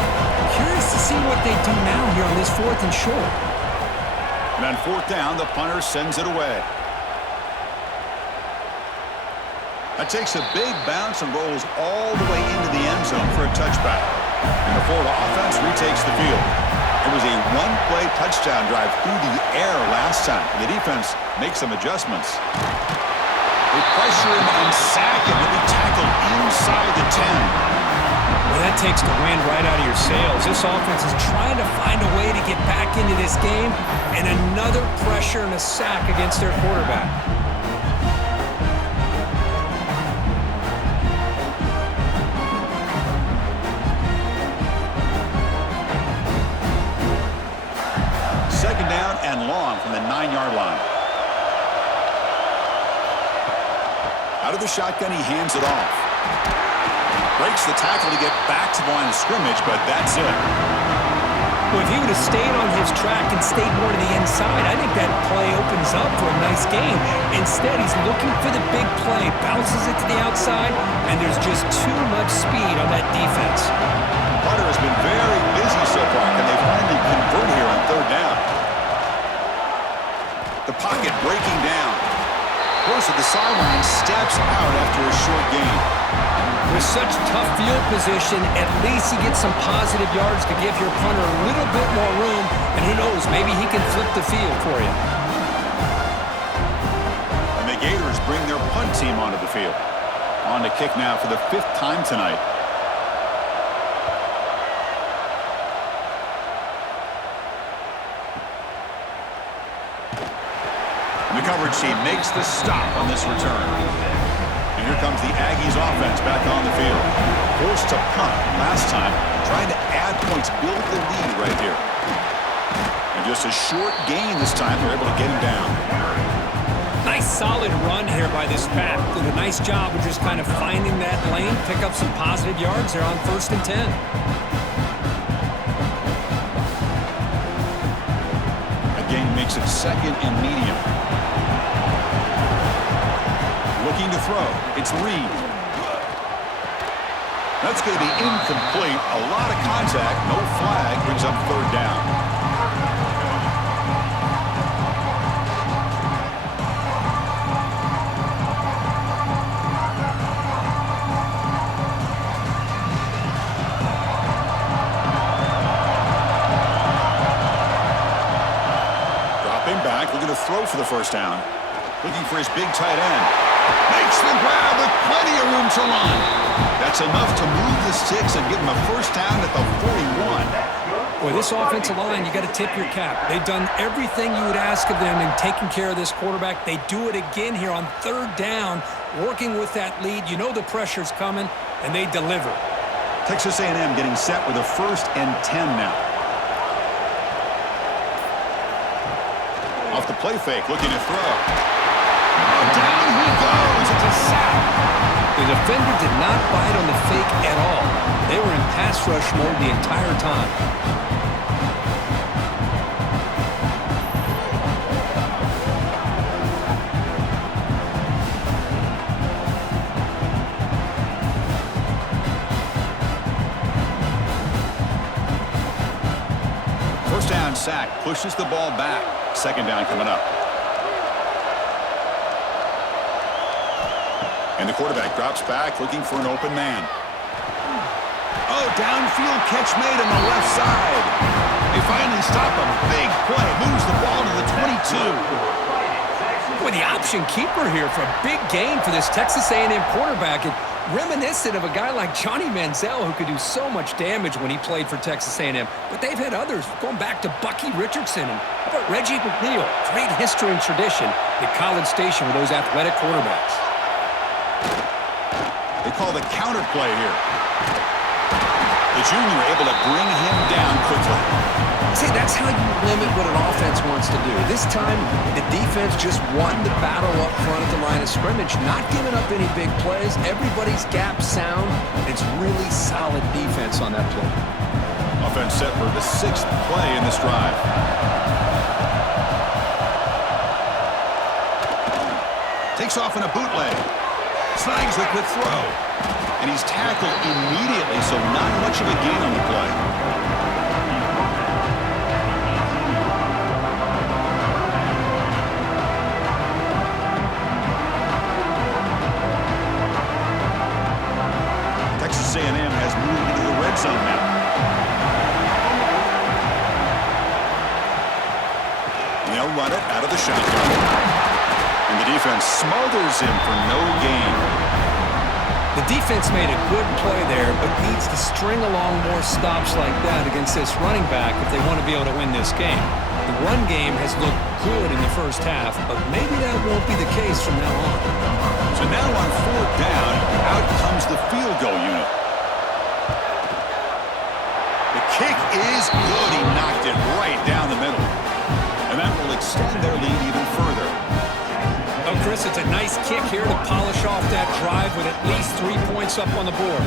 Curious to see what they do now here on this 4th and short. And on 4th down, the punter sends it away. That takes a big bounce and rolls all the way into the end zone for a touchback. And the Florida offense retakes the field. It was a one-play touchdown drive through the air last time. The defense makes some adjustments. They pressure him and sack him. He'll be tackled inside the 10. Well, that takes the wind right out of your sails. This offense is trying to find a way to get back into this game, and another pressure and a sack against their quarterback. Second down and long from the 9-yard line. Out of the shotgun, he hands it off. Breaks the tackle to get back to the line of scrimmage, but that's it. Well, if he would have stayed on his track and stayed more to the inside, I think that play opens up for a nice game. Instead, he's looking for the big play, bounces it to the outside, and there's just too much speed on that defense. Carter has been very busy so far. Can they finally convert here on 3rd down? The pocket breaking down. Goes to the sideline, steps out after a short gain. With such tough field position, at least he gets some positive yards to give your punter a little bit more room, and who knows, maybe he can flip the field for you. And the Gators bring their punt team onto the field. On to kick now for the 5th time tonight. The coverage team makes the stop on this return. And here comes the Aggies offense back on the field. Forced to punt last time, trying to add points, build the lead right here. And just a short gain this time, they're able to get him down. Nice solid run here by this back. Did a nice job of just kind of finding that lane, pick up some positive yards there on 1st and 10. Again, makes it 2nd and medium. Looking to throw. It's Reed. That's going to be incomplete. A lot of contact. No flag. Brings up 3rd down. Dropping back. Looking to throw for the 1st down. Looking for his big tight end. Makes the grab with plenty of room to run. That's enough to move the sticks and give him a 1st down at the 41. Boy, this offensive line, you got to tip your cap. They've done everything you would ask of them in taking care of this quarterback. They do it again here on 3rd down, working with that lead. You know the pressure's coming, and they deliver. Texas A&M getting set with a 1st and 10 now. Off the play fake, looking to throw. Down he goes. It's a sack. The defender did not bite on the fake at all. They were in pass rush mode the entire time. First down sack, pushes the ball back. 2nd down coming up. And the quarterback drops back, looking for an open man. Oh, downfield catch made on the left side. They finally stop him. Big play. Moves the ball to the 22. Boy, the option efficient keeper here for a big gain for this Texas A&M quarterback. And reminiscent of a guy like Johnny Manziel, who could do so much damage when he played for Texas A&M. But they've had others, going back to Bucky Richardson and how about Reggie McNeil. Great history and tradition at College Station with those athletic quarterbacks. They call the counter play here. The junior able to bring him down quickly. See, that's how you limit what an offense wants to do. This time, the defense just won the battle up front at the line of scrimmage, not giving up any big plays. Everybody's gap sound. It's really solid defense on that play. Offense set for the 6th play in this drive. Takes off in a bootleg. Snags the quick throw. And he's tackled immediately, so not much of a gain on the play. Texas A&M has moved into the red zone now. They'll run it out of the shotgun. And the defense smothers him for no gain. The defense made a good play there, but needs to string along more stops like that against this running back if they want to be able to win this game. The run game has looked good in the first half, but maybe that won't be the case from now on. So now on 4th down, out comes the field goal unit. The kick is good. He knocked it right down the middle. And that will extend their lead even further. Oh, Chris, it's a nice kick here to polish off that drive with at least 3 points up on the board.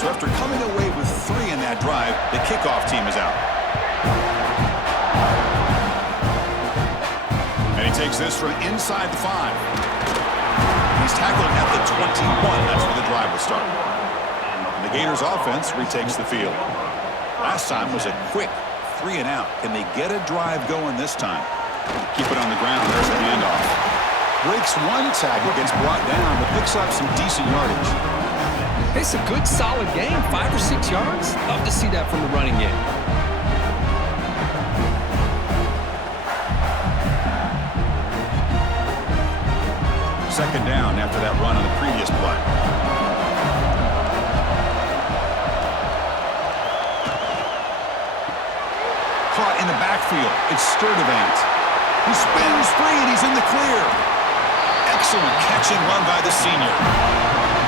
So after coming away with 3 in that drive, the kickoff team is out. And he takes this from inside the 5. He's tackled at the 21. That's where the drive will start. And the Gators offense retakes the field. Last time was a quick 3 and out. Can they get a drive going this time? Keep it on the ground. There's the handoff. Breaks one tackle, gets brought down, but picks up some decent yardage. It's a good, solid game, 5 or 6 yards. Love to see that from the running game. Second down after that run on the previous play. Caught in the backfield. It's Sturdivant. He spins free and he's in the clear. Excellent catch and run by the senior.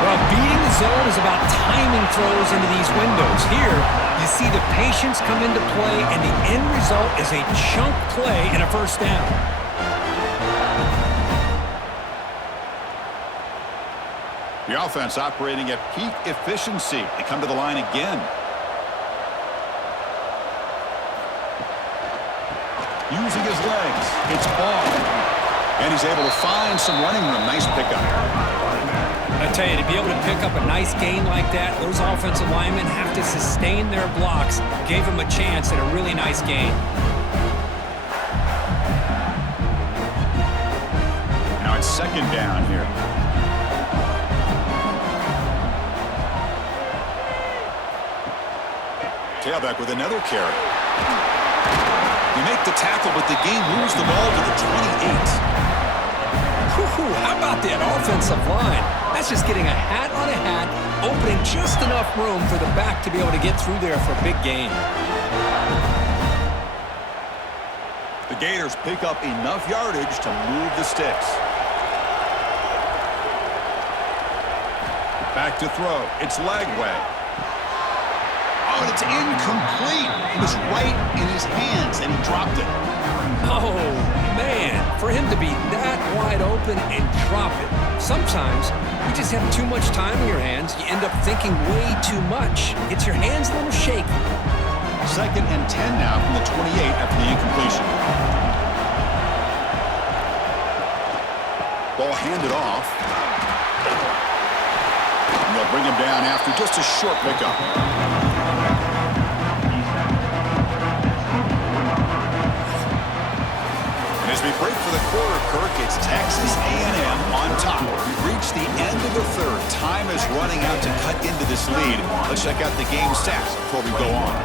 Well, beating the zone is about timing throws into these windows. Here, you see the patience come into play, and the end result is a chunk play and a first down. The offense operating at peak efficiency. They come to the line again. Using his legs. It's off. And he's able to find some running room. Nice pickup. I tell you, to be able to pick up a nice gain like that, those offensive linemen have to sustain their blocks. Gave him a chance at a really nice gain. Now it's second down here. Tailback with another carry. You make the tackle, but the game moves the ball to the 28. How about that offensive line? That's just getting a hat on a hat, opening just enough room for the back to be able to get through there for a big gain. The Gators pick up enough yardage to move the sticks. Back to throw. It's Lagway. Oh, and it's incomplete. It was right in his hands, and he dropped it. Oh, man. For him to be that wide open and drop it. Sometimes you just have too much time in your hands. You end up thinking way too much. Gets your hands a little shaky. Second and 10 now from the 28 after the incompletion. Ball handed off. And they'll bring him down after just a short pickup. we break for the quarter, Kirk, it's Texas A&M on top. We've reached the end of the third. Time is running out to cut into this lead. Let's check out the game stats before we go on.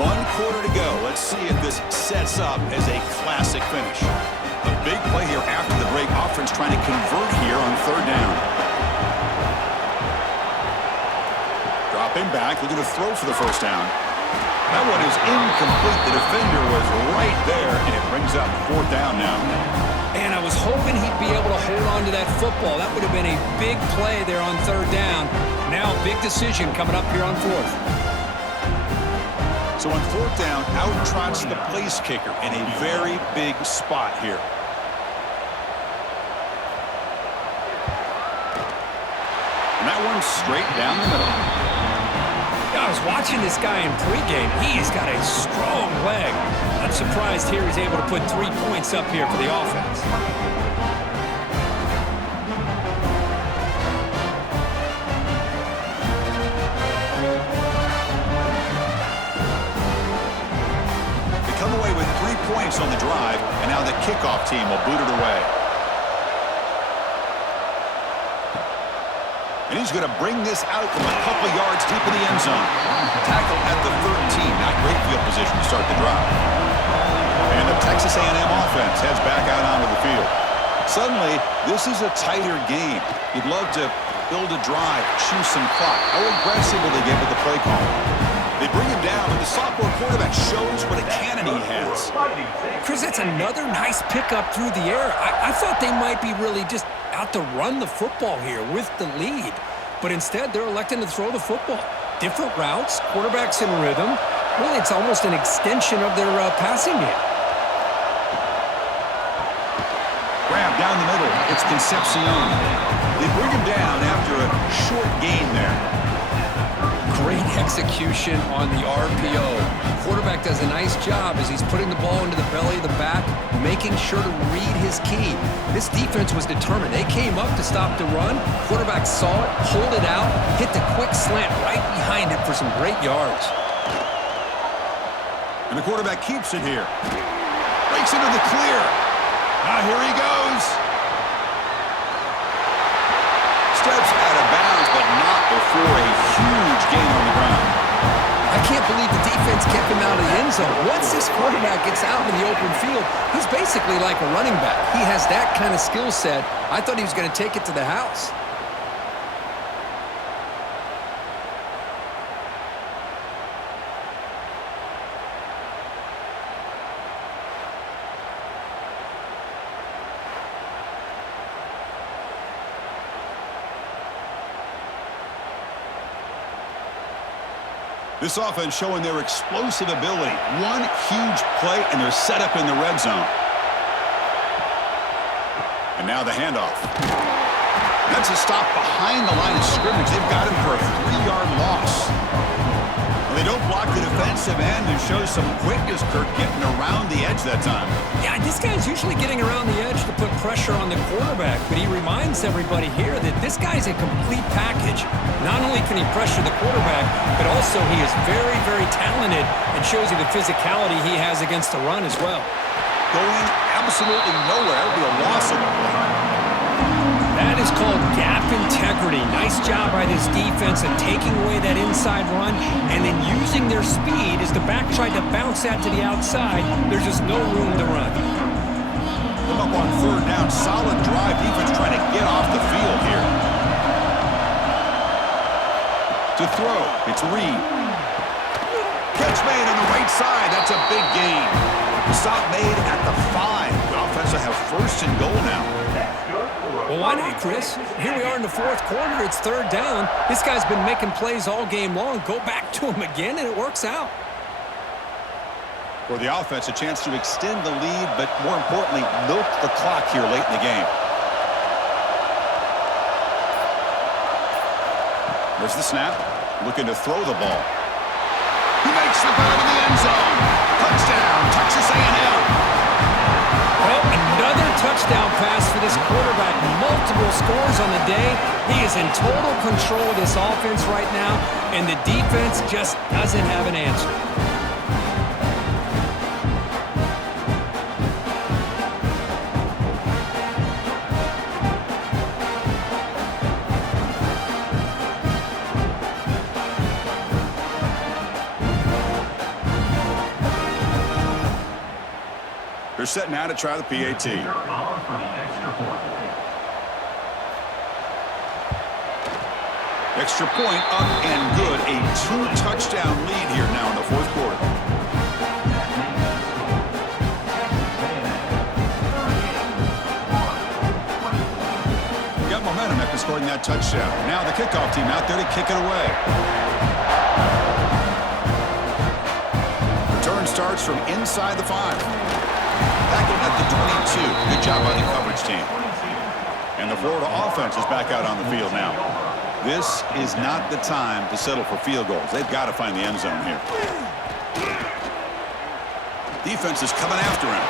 One quarter to go. Let's see if this sets up as a classic finish. A big play here after the break. Offense trying to convert here on third down. Dropping back, looking to throw for the first down. That one is incomplete. The defender was right there, and it brings up fourth down now. And I was hoping he'd be able to hold on to that football. That would have been a big play there on third down. Now, big decision coming up here on fourth. So on fourth down, out trots the place kicker in a very big spot here. And that one's straight down the middle. I was watching this guy in pregame. He's got a strong leg. I'm surprised here he's able to put 3 points up here for the offense. They come away with 3 points on the drive, and now the kickoff team will boot it away. And he's going to bring this out from a couple yards deep in the end zone. Tackle at the 13. Not great field position to start the drive. And the Texas A&M offense heads back out onto the field. Suddenly, this is a tighter game. You'd love to build a drive, choose some clock. How aggressive will they get with the play call? They bring him down, and the sophomore quarterback shows what a cannon he has. Chris, that's another nice pickup through the air. I thought they might be really just out to run the football here with the lead. But instead, they're electing to throw the football. Different routes, quarterbacks in rhythm. Really, it's almost an extension of their passing game. Grab down the middle. It's Concepcion. They bring him down after a short gain there. Great execution on the RPO. Quarterback does a nice job as he's putting the ball into the belly of the back, making sure to read his key. This defense was determined. They came up to stop the run. Quarterback saw it, pulled it out, hit the quick slant right behind it for some great yards. And the quarterback keeps it here. Breaks into the clear. Now here he goes. Steps out of bounds, but not before a huge gain on the ground. I can't believe the defense kept him out of the end zone. Once this quarterback gets out in the open field, he's basically like a running back. He has that kind of skill set. I thought he was going to take it to the house. This offense showing their explosive ability. One huge play, and they're set up in the red zone. And now the handoff. That's a stop behind the line of scrimmage. They've got him for a 3-yard loss. Well, they don't block the defensive end and show some quickness, Kirk, getting around the edge that time. Yeah, this guy's usually getting around the edge to put pressure on the quarterback, but he reminds everybody here that this guy's a complete package. Not only can he pressure the quarterback, but also he is very, very talented and shows you the physicality he has against the run as well. Going absolutely nowhere. That would be a loss of the play. That is called gap integrity. Nice job by this defense of taking away that inside run and then using their speed as the back tried to bounce that to the outside. There's just no room to run. Come up on third down. Solid drive. Defense trying to get off the field here. To throw, it's Reed. Catch made on the right side. That's a big gain. Stop made at the 5. The offense will have first and goal now. Well, why not, Chris? Here we are in the fourth quarter. It's third down. This guy's been making plays all game long. Go back to him again, and it works out. For the offense, a chance to extend the lead, but more importantly, milk the clock here late in the game. There's the snap. Looking to throw the ball. He makes the grab in the end zone. Touchdown, Texas A&M. Well, another touchdown pass for this quarterback. Multiple scores on the day. He is in total control of this offense right now, and the defense just doesn't have an answer. They're set now to try the PAT. Extra point up and good. A 2-touchdown lead here now in the fourth quarter. Got momentum after scoring that touchdown. Now the kickoff team out there to kick it away. Return starts from inside the 5. Tackled at the 22. Good job by the coverage team. And the Florida offense is back out on the field now. This is not the time to settle for field goals. They've got to find the end zone here. Defense is coming after him.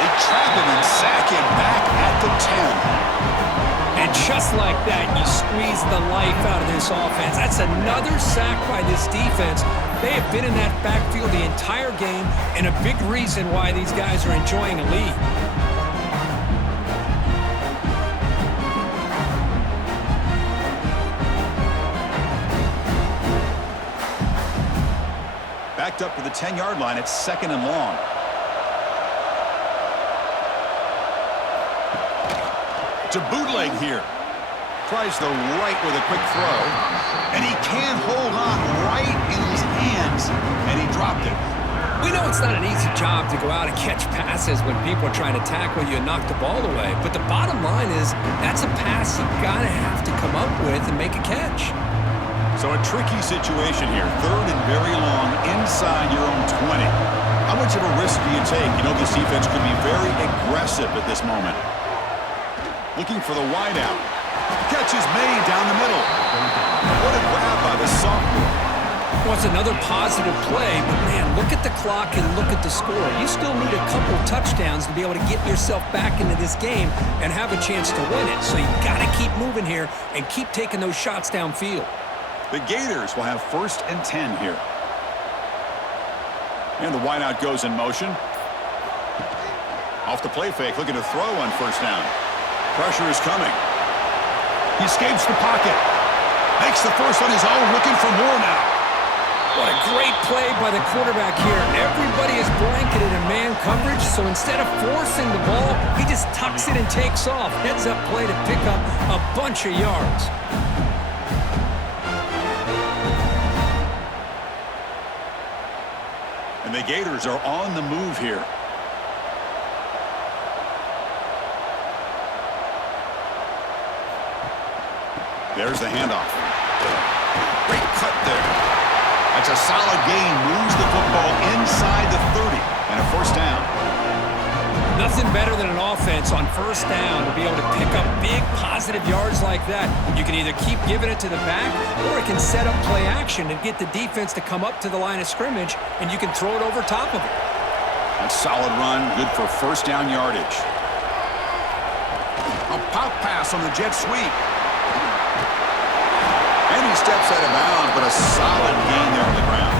They trap him and sack him back at the 10. And just like that, you squeeze the life out of this offense. That's another sack by this defense. They have been in that backfield the entire game, and a big reason why these guys are enjoying a lead. Backed up to the 10-yard line. It's 2nd and long. To bootleg here. Tries the right with a quick throw. And he can't hold on right in his hands. And he dropped it. We know it's not an easy job to go out and catch passes when people are trying to tackle you and knock the ball away. But the bottom line is that's a pass you gotta have to come up with and make a catch. So a tricky situation here. 3rd and very long inside your own 20. How much of a risk do you take? You know this defense could be very aggressive at this moment. Looking for the wideout. Catch is made down the middle. What a grab by the sophomore. Well, it's another positive play, but man, look at the clock and look at the score. You still need a couple touchdowns to be able to get yourself back into this game and have a chance to win it. So you got to keep moving here and keep taking those shots downfield. The Gators will have 1st and 10 here. And the wideout goes in motion. Off the play fake, looking to throw on 1st down. Pressure is coming. He escapes the pocket. Makes the first on his own, looking for more now. What a great play by the quarterback here. Everybody is blanketed in man coverage, so instead of forcing the ball, he just tucks it and takes off. Heads-up play to pick up a bunch of yards. And the Gators are on the move here. There's the handoff. Great cut there. That's a solid gain. Moves the football inside the 30 and a 1st down. Nothing better than an offense on 1st down to be able to pick up big positive yards like that. You can either keep giving it to the back or it can set up play action and get the defense to come up to the line of scrimmage and you can throw it over top of it. A solid run, good for 1st down yardage. A pop pass on the jet sweep. And he steps out of bounds, but a solid gain there on the ground.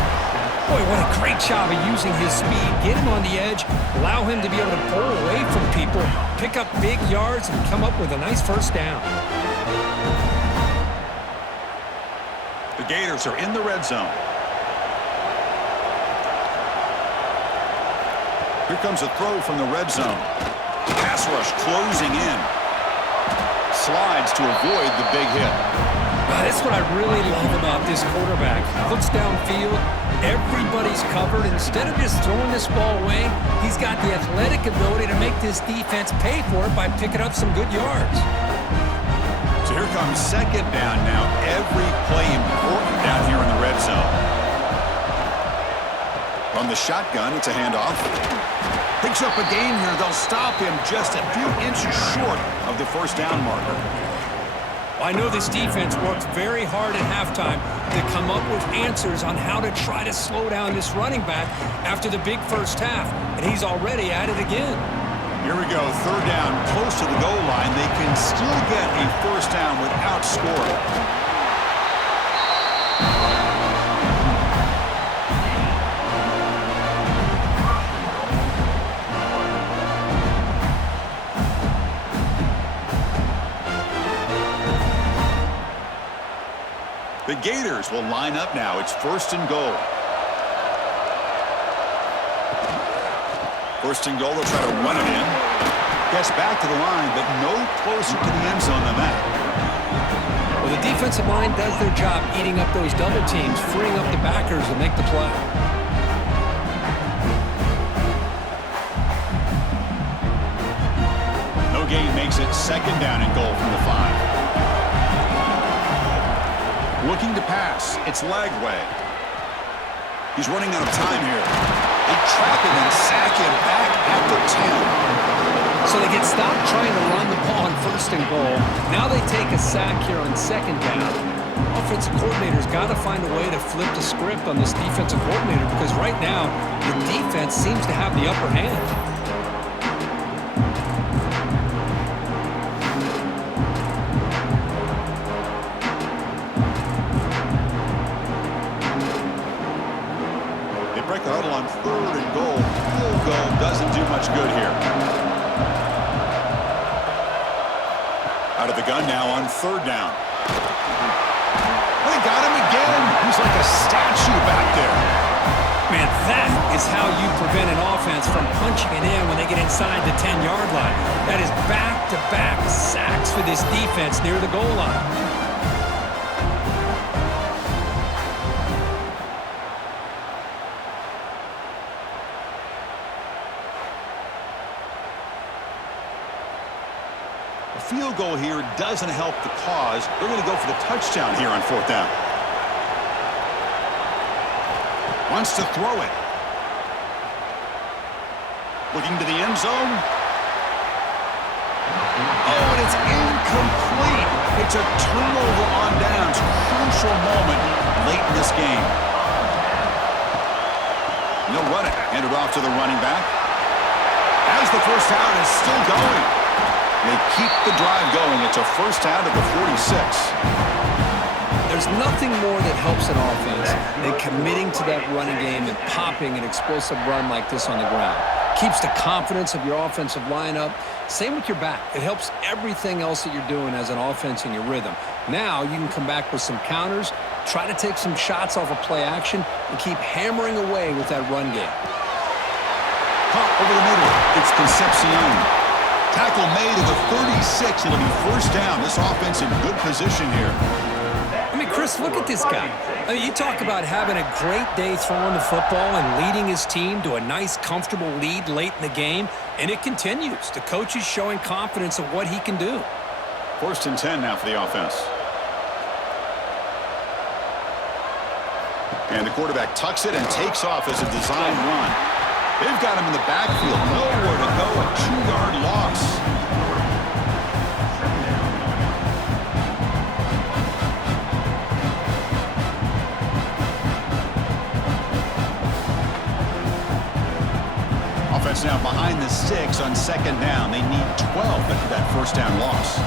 Boy, what a great job of using his speed. Get him on the edge, allow him to be able to pull away from people, pick up big yards, and come up with a nice 1st down. The Gators are in the red zone. Here comes a throw from the red zone. Pass rush closing in. Slides to avoid the big hit. That's what I really love about this quarterback. Looks downfield, everybody's covered. Instead of just throwing this ball away, he's got the athletic ability to make this defense pay for it by picking up some good yards. So here comes 2nd down now. Every play important down here in the red zone. From the shotgun, it's a handoff. Picks up a gain here. They'll stop him just a few inches short of the 1st down marker. I know this defense worked very hard at halftime to come up with answers on how to try to slow down this running back after the big first half, and he's already at it again. Here we go, third down, close to the goal line. They can still get a first down without scoring. The Gators will line up now. It's first and goal. First and goal, they'll try to run it in. Gets back to the line, but no closer to the end zone than that. Well, the defensive line does their job eating up those double teams, freeing up the backers to make the play. No gain makes it second down and goal from the 5. Looking to pass. It's Lagway. He's running out of time here. They trap him and sack him back at the 10. So they get stopped trying to run the ball on first and goal. Now they take a sack here on second down. Offensive coordinator's got to find a way to flip the script on this defensive coordinator because right now the defense seems to have the upper hand. Break the huddle on third and goal. Field goal doesn't do much good here. Out of the gun now on third down. They got him again. He's like a statue back there. Man, that is how you prevent an offense from punching it in when they get inside the 10-yard line. That is back-to-back sacks for this defense near the goal line. Field goal here doesn't help the cause. They're going to go for the touchdown here on fourth down. Wants to throw it. Looking to the end zone. Oh, and it's incomplete. It's a turnover on downs. Crucial moment late in this game. And they'll run it. Hand it off to the running back. As the first down is still going. They keep the drive going. It's a first down at the 46. There's nothing more that helps an offense than committing to that running game and popping an explosive run like this on the ground. Keeps the confidence of your offensive lineup. Same with your back. It helps everything else that you're doing as an offense in your rhythm. Now you can come back with some counters, try to take some shots off of play action, and keep hammering away with that run game. Caught over the middle. It's Concepcion. Tackle made at the 36. It'll be first down. This offense in good position here. I mean, Chris, look at this guy. I mean, you talk about having a great day throwing the football and leading his team to a nice, comfortable lead late in the game, and it continues. The coach is showing confidence of what he can do. First and 10 now for the offense. And the quarterback tucks it and takes off as a design run. They've got him in the backfield. Nowhere to go. A 2-yard loss. Offense now behind the 6 on second down. They need 12 after that first down loss.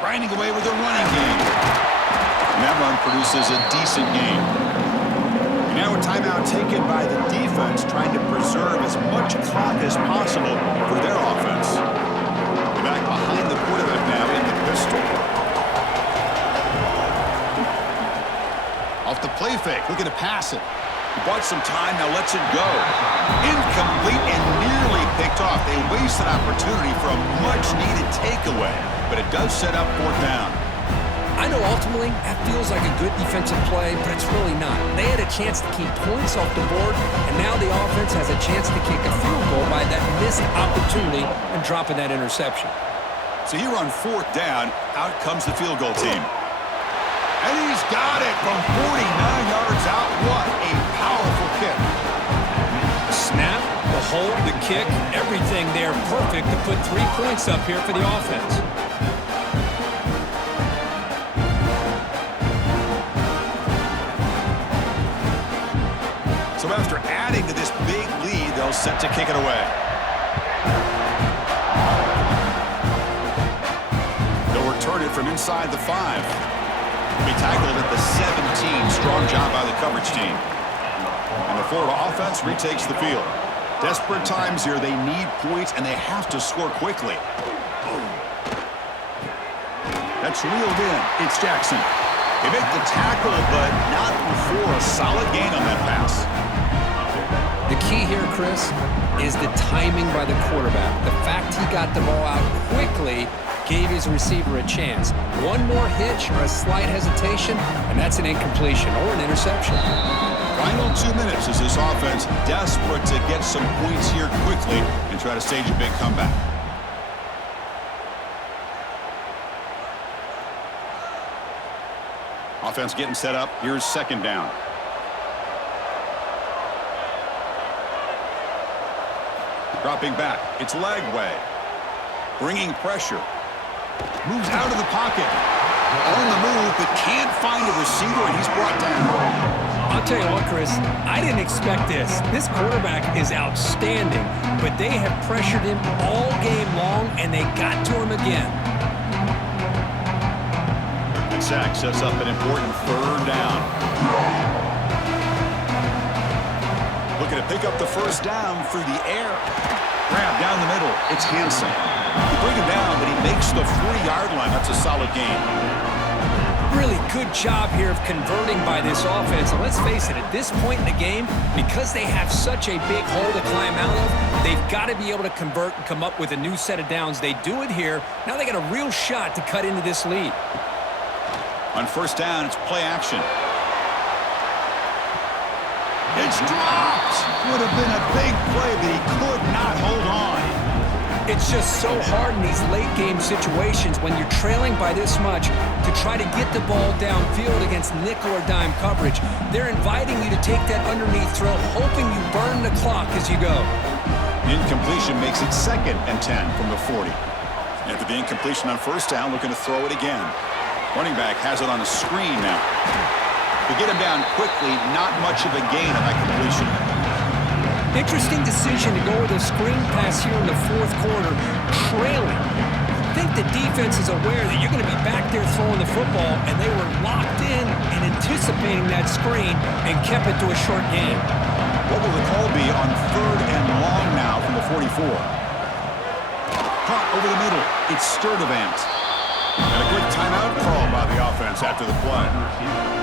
Grinding away with a running game. And that run produces a decent game. Now a timeout taken by the defense, trying to preserve as much clock as possible for their offense. Back behind the quarterback now in the pistol. Off the play fake, looking to pass it. He bought some time, now lets it go. Incomplete and nearly picked off. They waste an opportunity for a much-needed takeaway, but it does set up fourth down. I know ultimately that feels like a good defensive play, but it's really not. They had a chance to keep points off the board, and now the offense has a chance to kick a field goal by that missed opportunity and dropping that interception. So here on fourth down, out comes the field goal team. And he's got it from 49 yards out. What a powerful kick. Snap, the hold, the kick, everything there perfect to put 3 points up here for the offense. So after adding to this big lead, they'll set to kick it away. They'll return it from inside the 5. Be tackled at the 17. Strong job by the coverage team. And the Florida offense retakes the field. Desperate times here. They need points, and they have to score quickly. That's reeled in. It's Jackson. They make the tackle, but not before a solid gain on that pass. The key here, Chris, is the timing by the quarterback. The fact he got the ball out quickly gave his receiver a chance. One more hitch or a slight hesitation, and that's an incompletion or an interception. Final 2 minutes as this offense desperate to get some points here quickly and try to stage a big comeback. Offense getting set up. Here's second down. Dropping back. It's Lagway. Bringing pressure. Moves out of the pocket. On the move, but can't find a receiver, and he's brought down. I'll tell you what, Chris, I didn't expect this. This quarterback is outstanding, but they have pressured him all game long, and they got to him again. And sack sets up an important third down. Looking to pick up the first down through the air. Grab down the middle. It's Hansen. You bring him down, but he makes the 3-yard line. That's a solid gain. Really good job here of converting by this offense. And let's face it, at this point in the game, because they have such a big hole to climb out of, they've got to be able to convert and come up with a new set of downs. They do it here. Now they got a real shot to cut into this lead. On first down, it's play action. It's dropped. Would have been a big play, but he could not hold on. It's just so hard in these late-game situations when you're trailing by this much to try to get the ball downfield against nickel or dime coverage. They're inviting you to take that underneath throw, hoping you burn the clock as you go. Incompletion makes it 2nd and 10 from the 40. After the incompletion on first down, looking to throw it again. Running back has it on a screen now. To get him down quickly, not much of a gain on that completion. Interesting decision to go with a screen pass here in the 4th quarter, trailing. I think the defense is aware that you're going to be back there throwing the football, and they were locked in and anticipating that screen and kept it to a short game. What will the call be on 3rd and long now from the 44? Caught over the middle. It's Sturdivant. And a good timeout call by the offense after the play.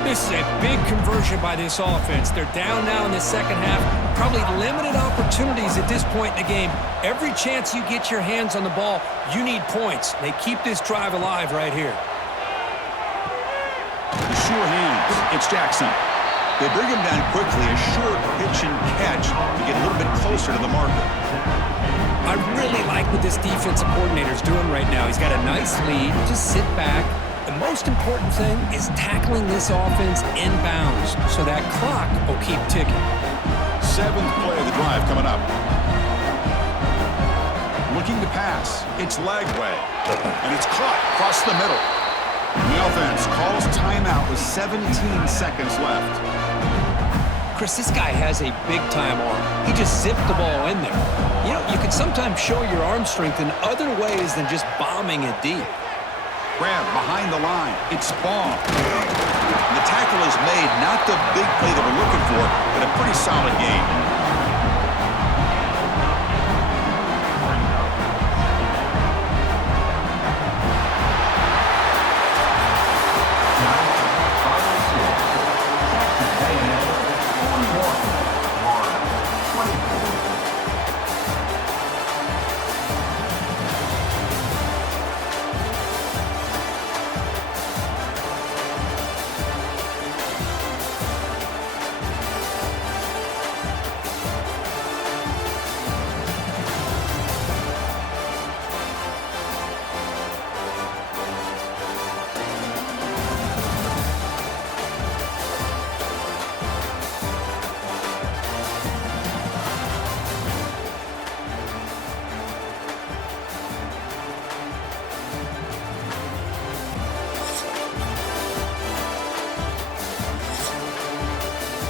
This is a big conversion by this offense. They're down now in the second half. Probably limited opportunities at this point in the game. Every chance you get your hands on the ball, you need points. They keep this drive alive right here. The sure hands. It's Jackson. They bring him down quickly. A short pitch and catch to get a little bit closer to the marker. I really like what this defensive coordinator is doing right now. He's got a nice lead. Just sit back. The most important thing is tackling this offense inbounds so that clock will keep ticking. 7th play of the drive coming up. Looking to pass. It's Lagway. And it's caught across the middle. The offense calls timeout with 17 seconds left. Chris, this guy has a big-time arm. He just zipped the ball in there. You know, you can sometimes show your arm strength in other ways than just bombing it deep. Grab behind the line. It's Ball. The tackle is made. Not the big play that we're looking for, but a pretty solid game.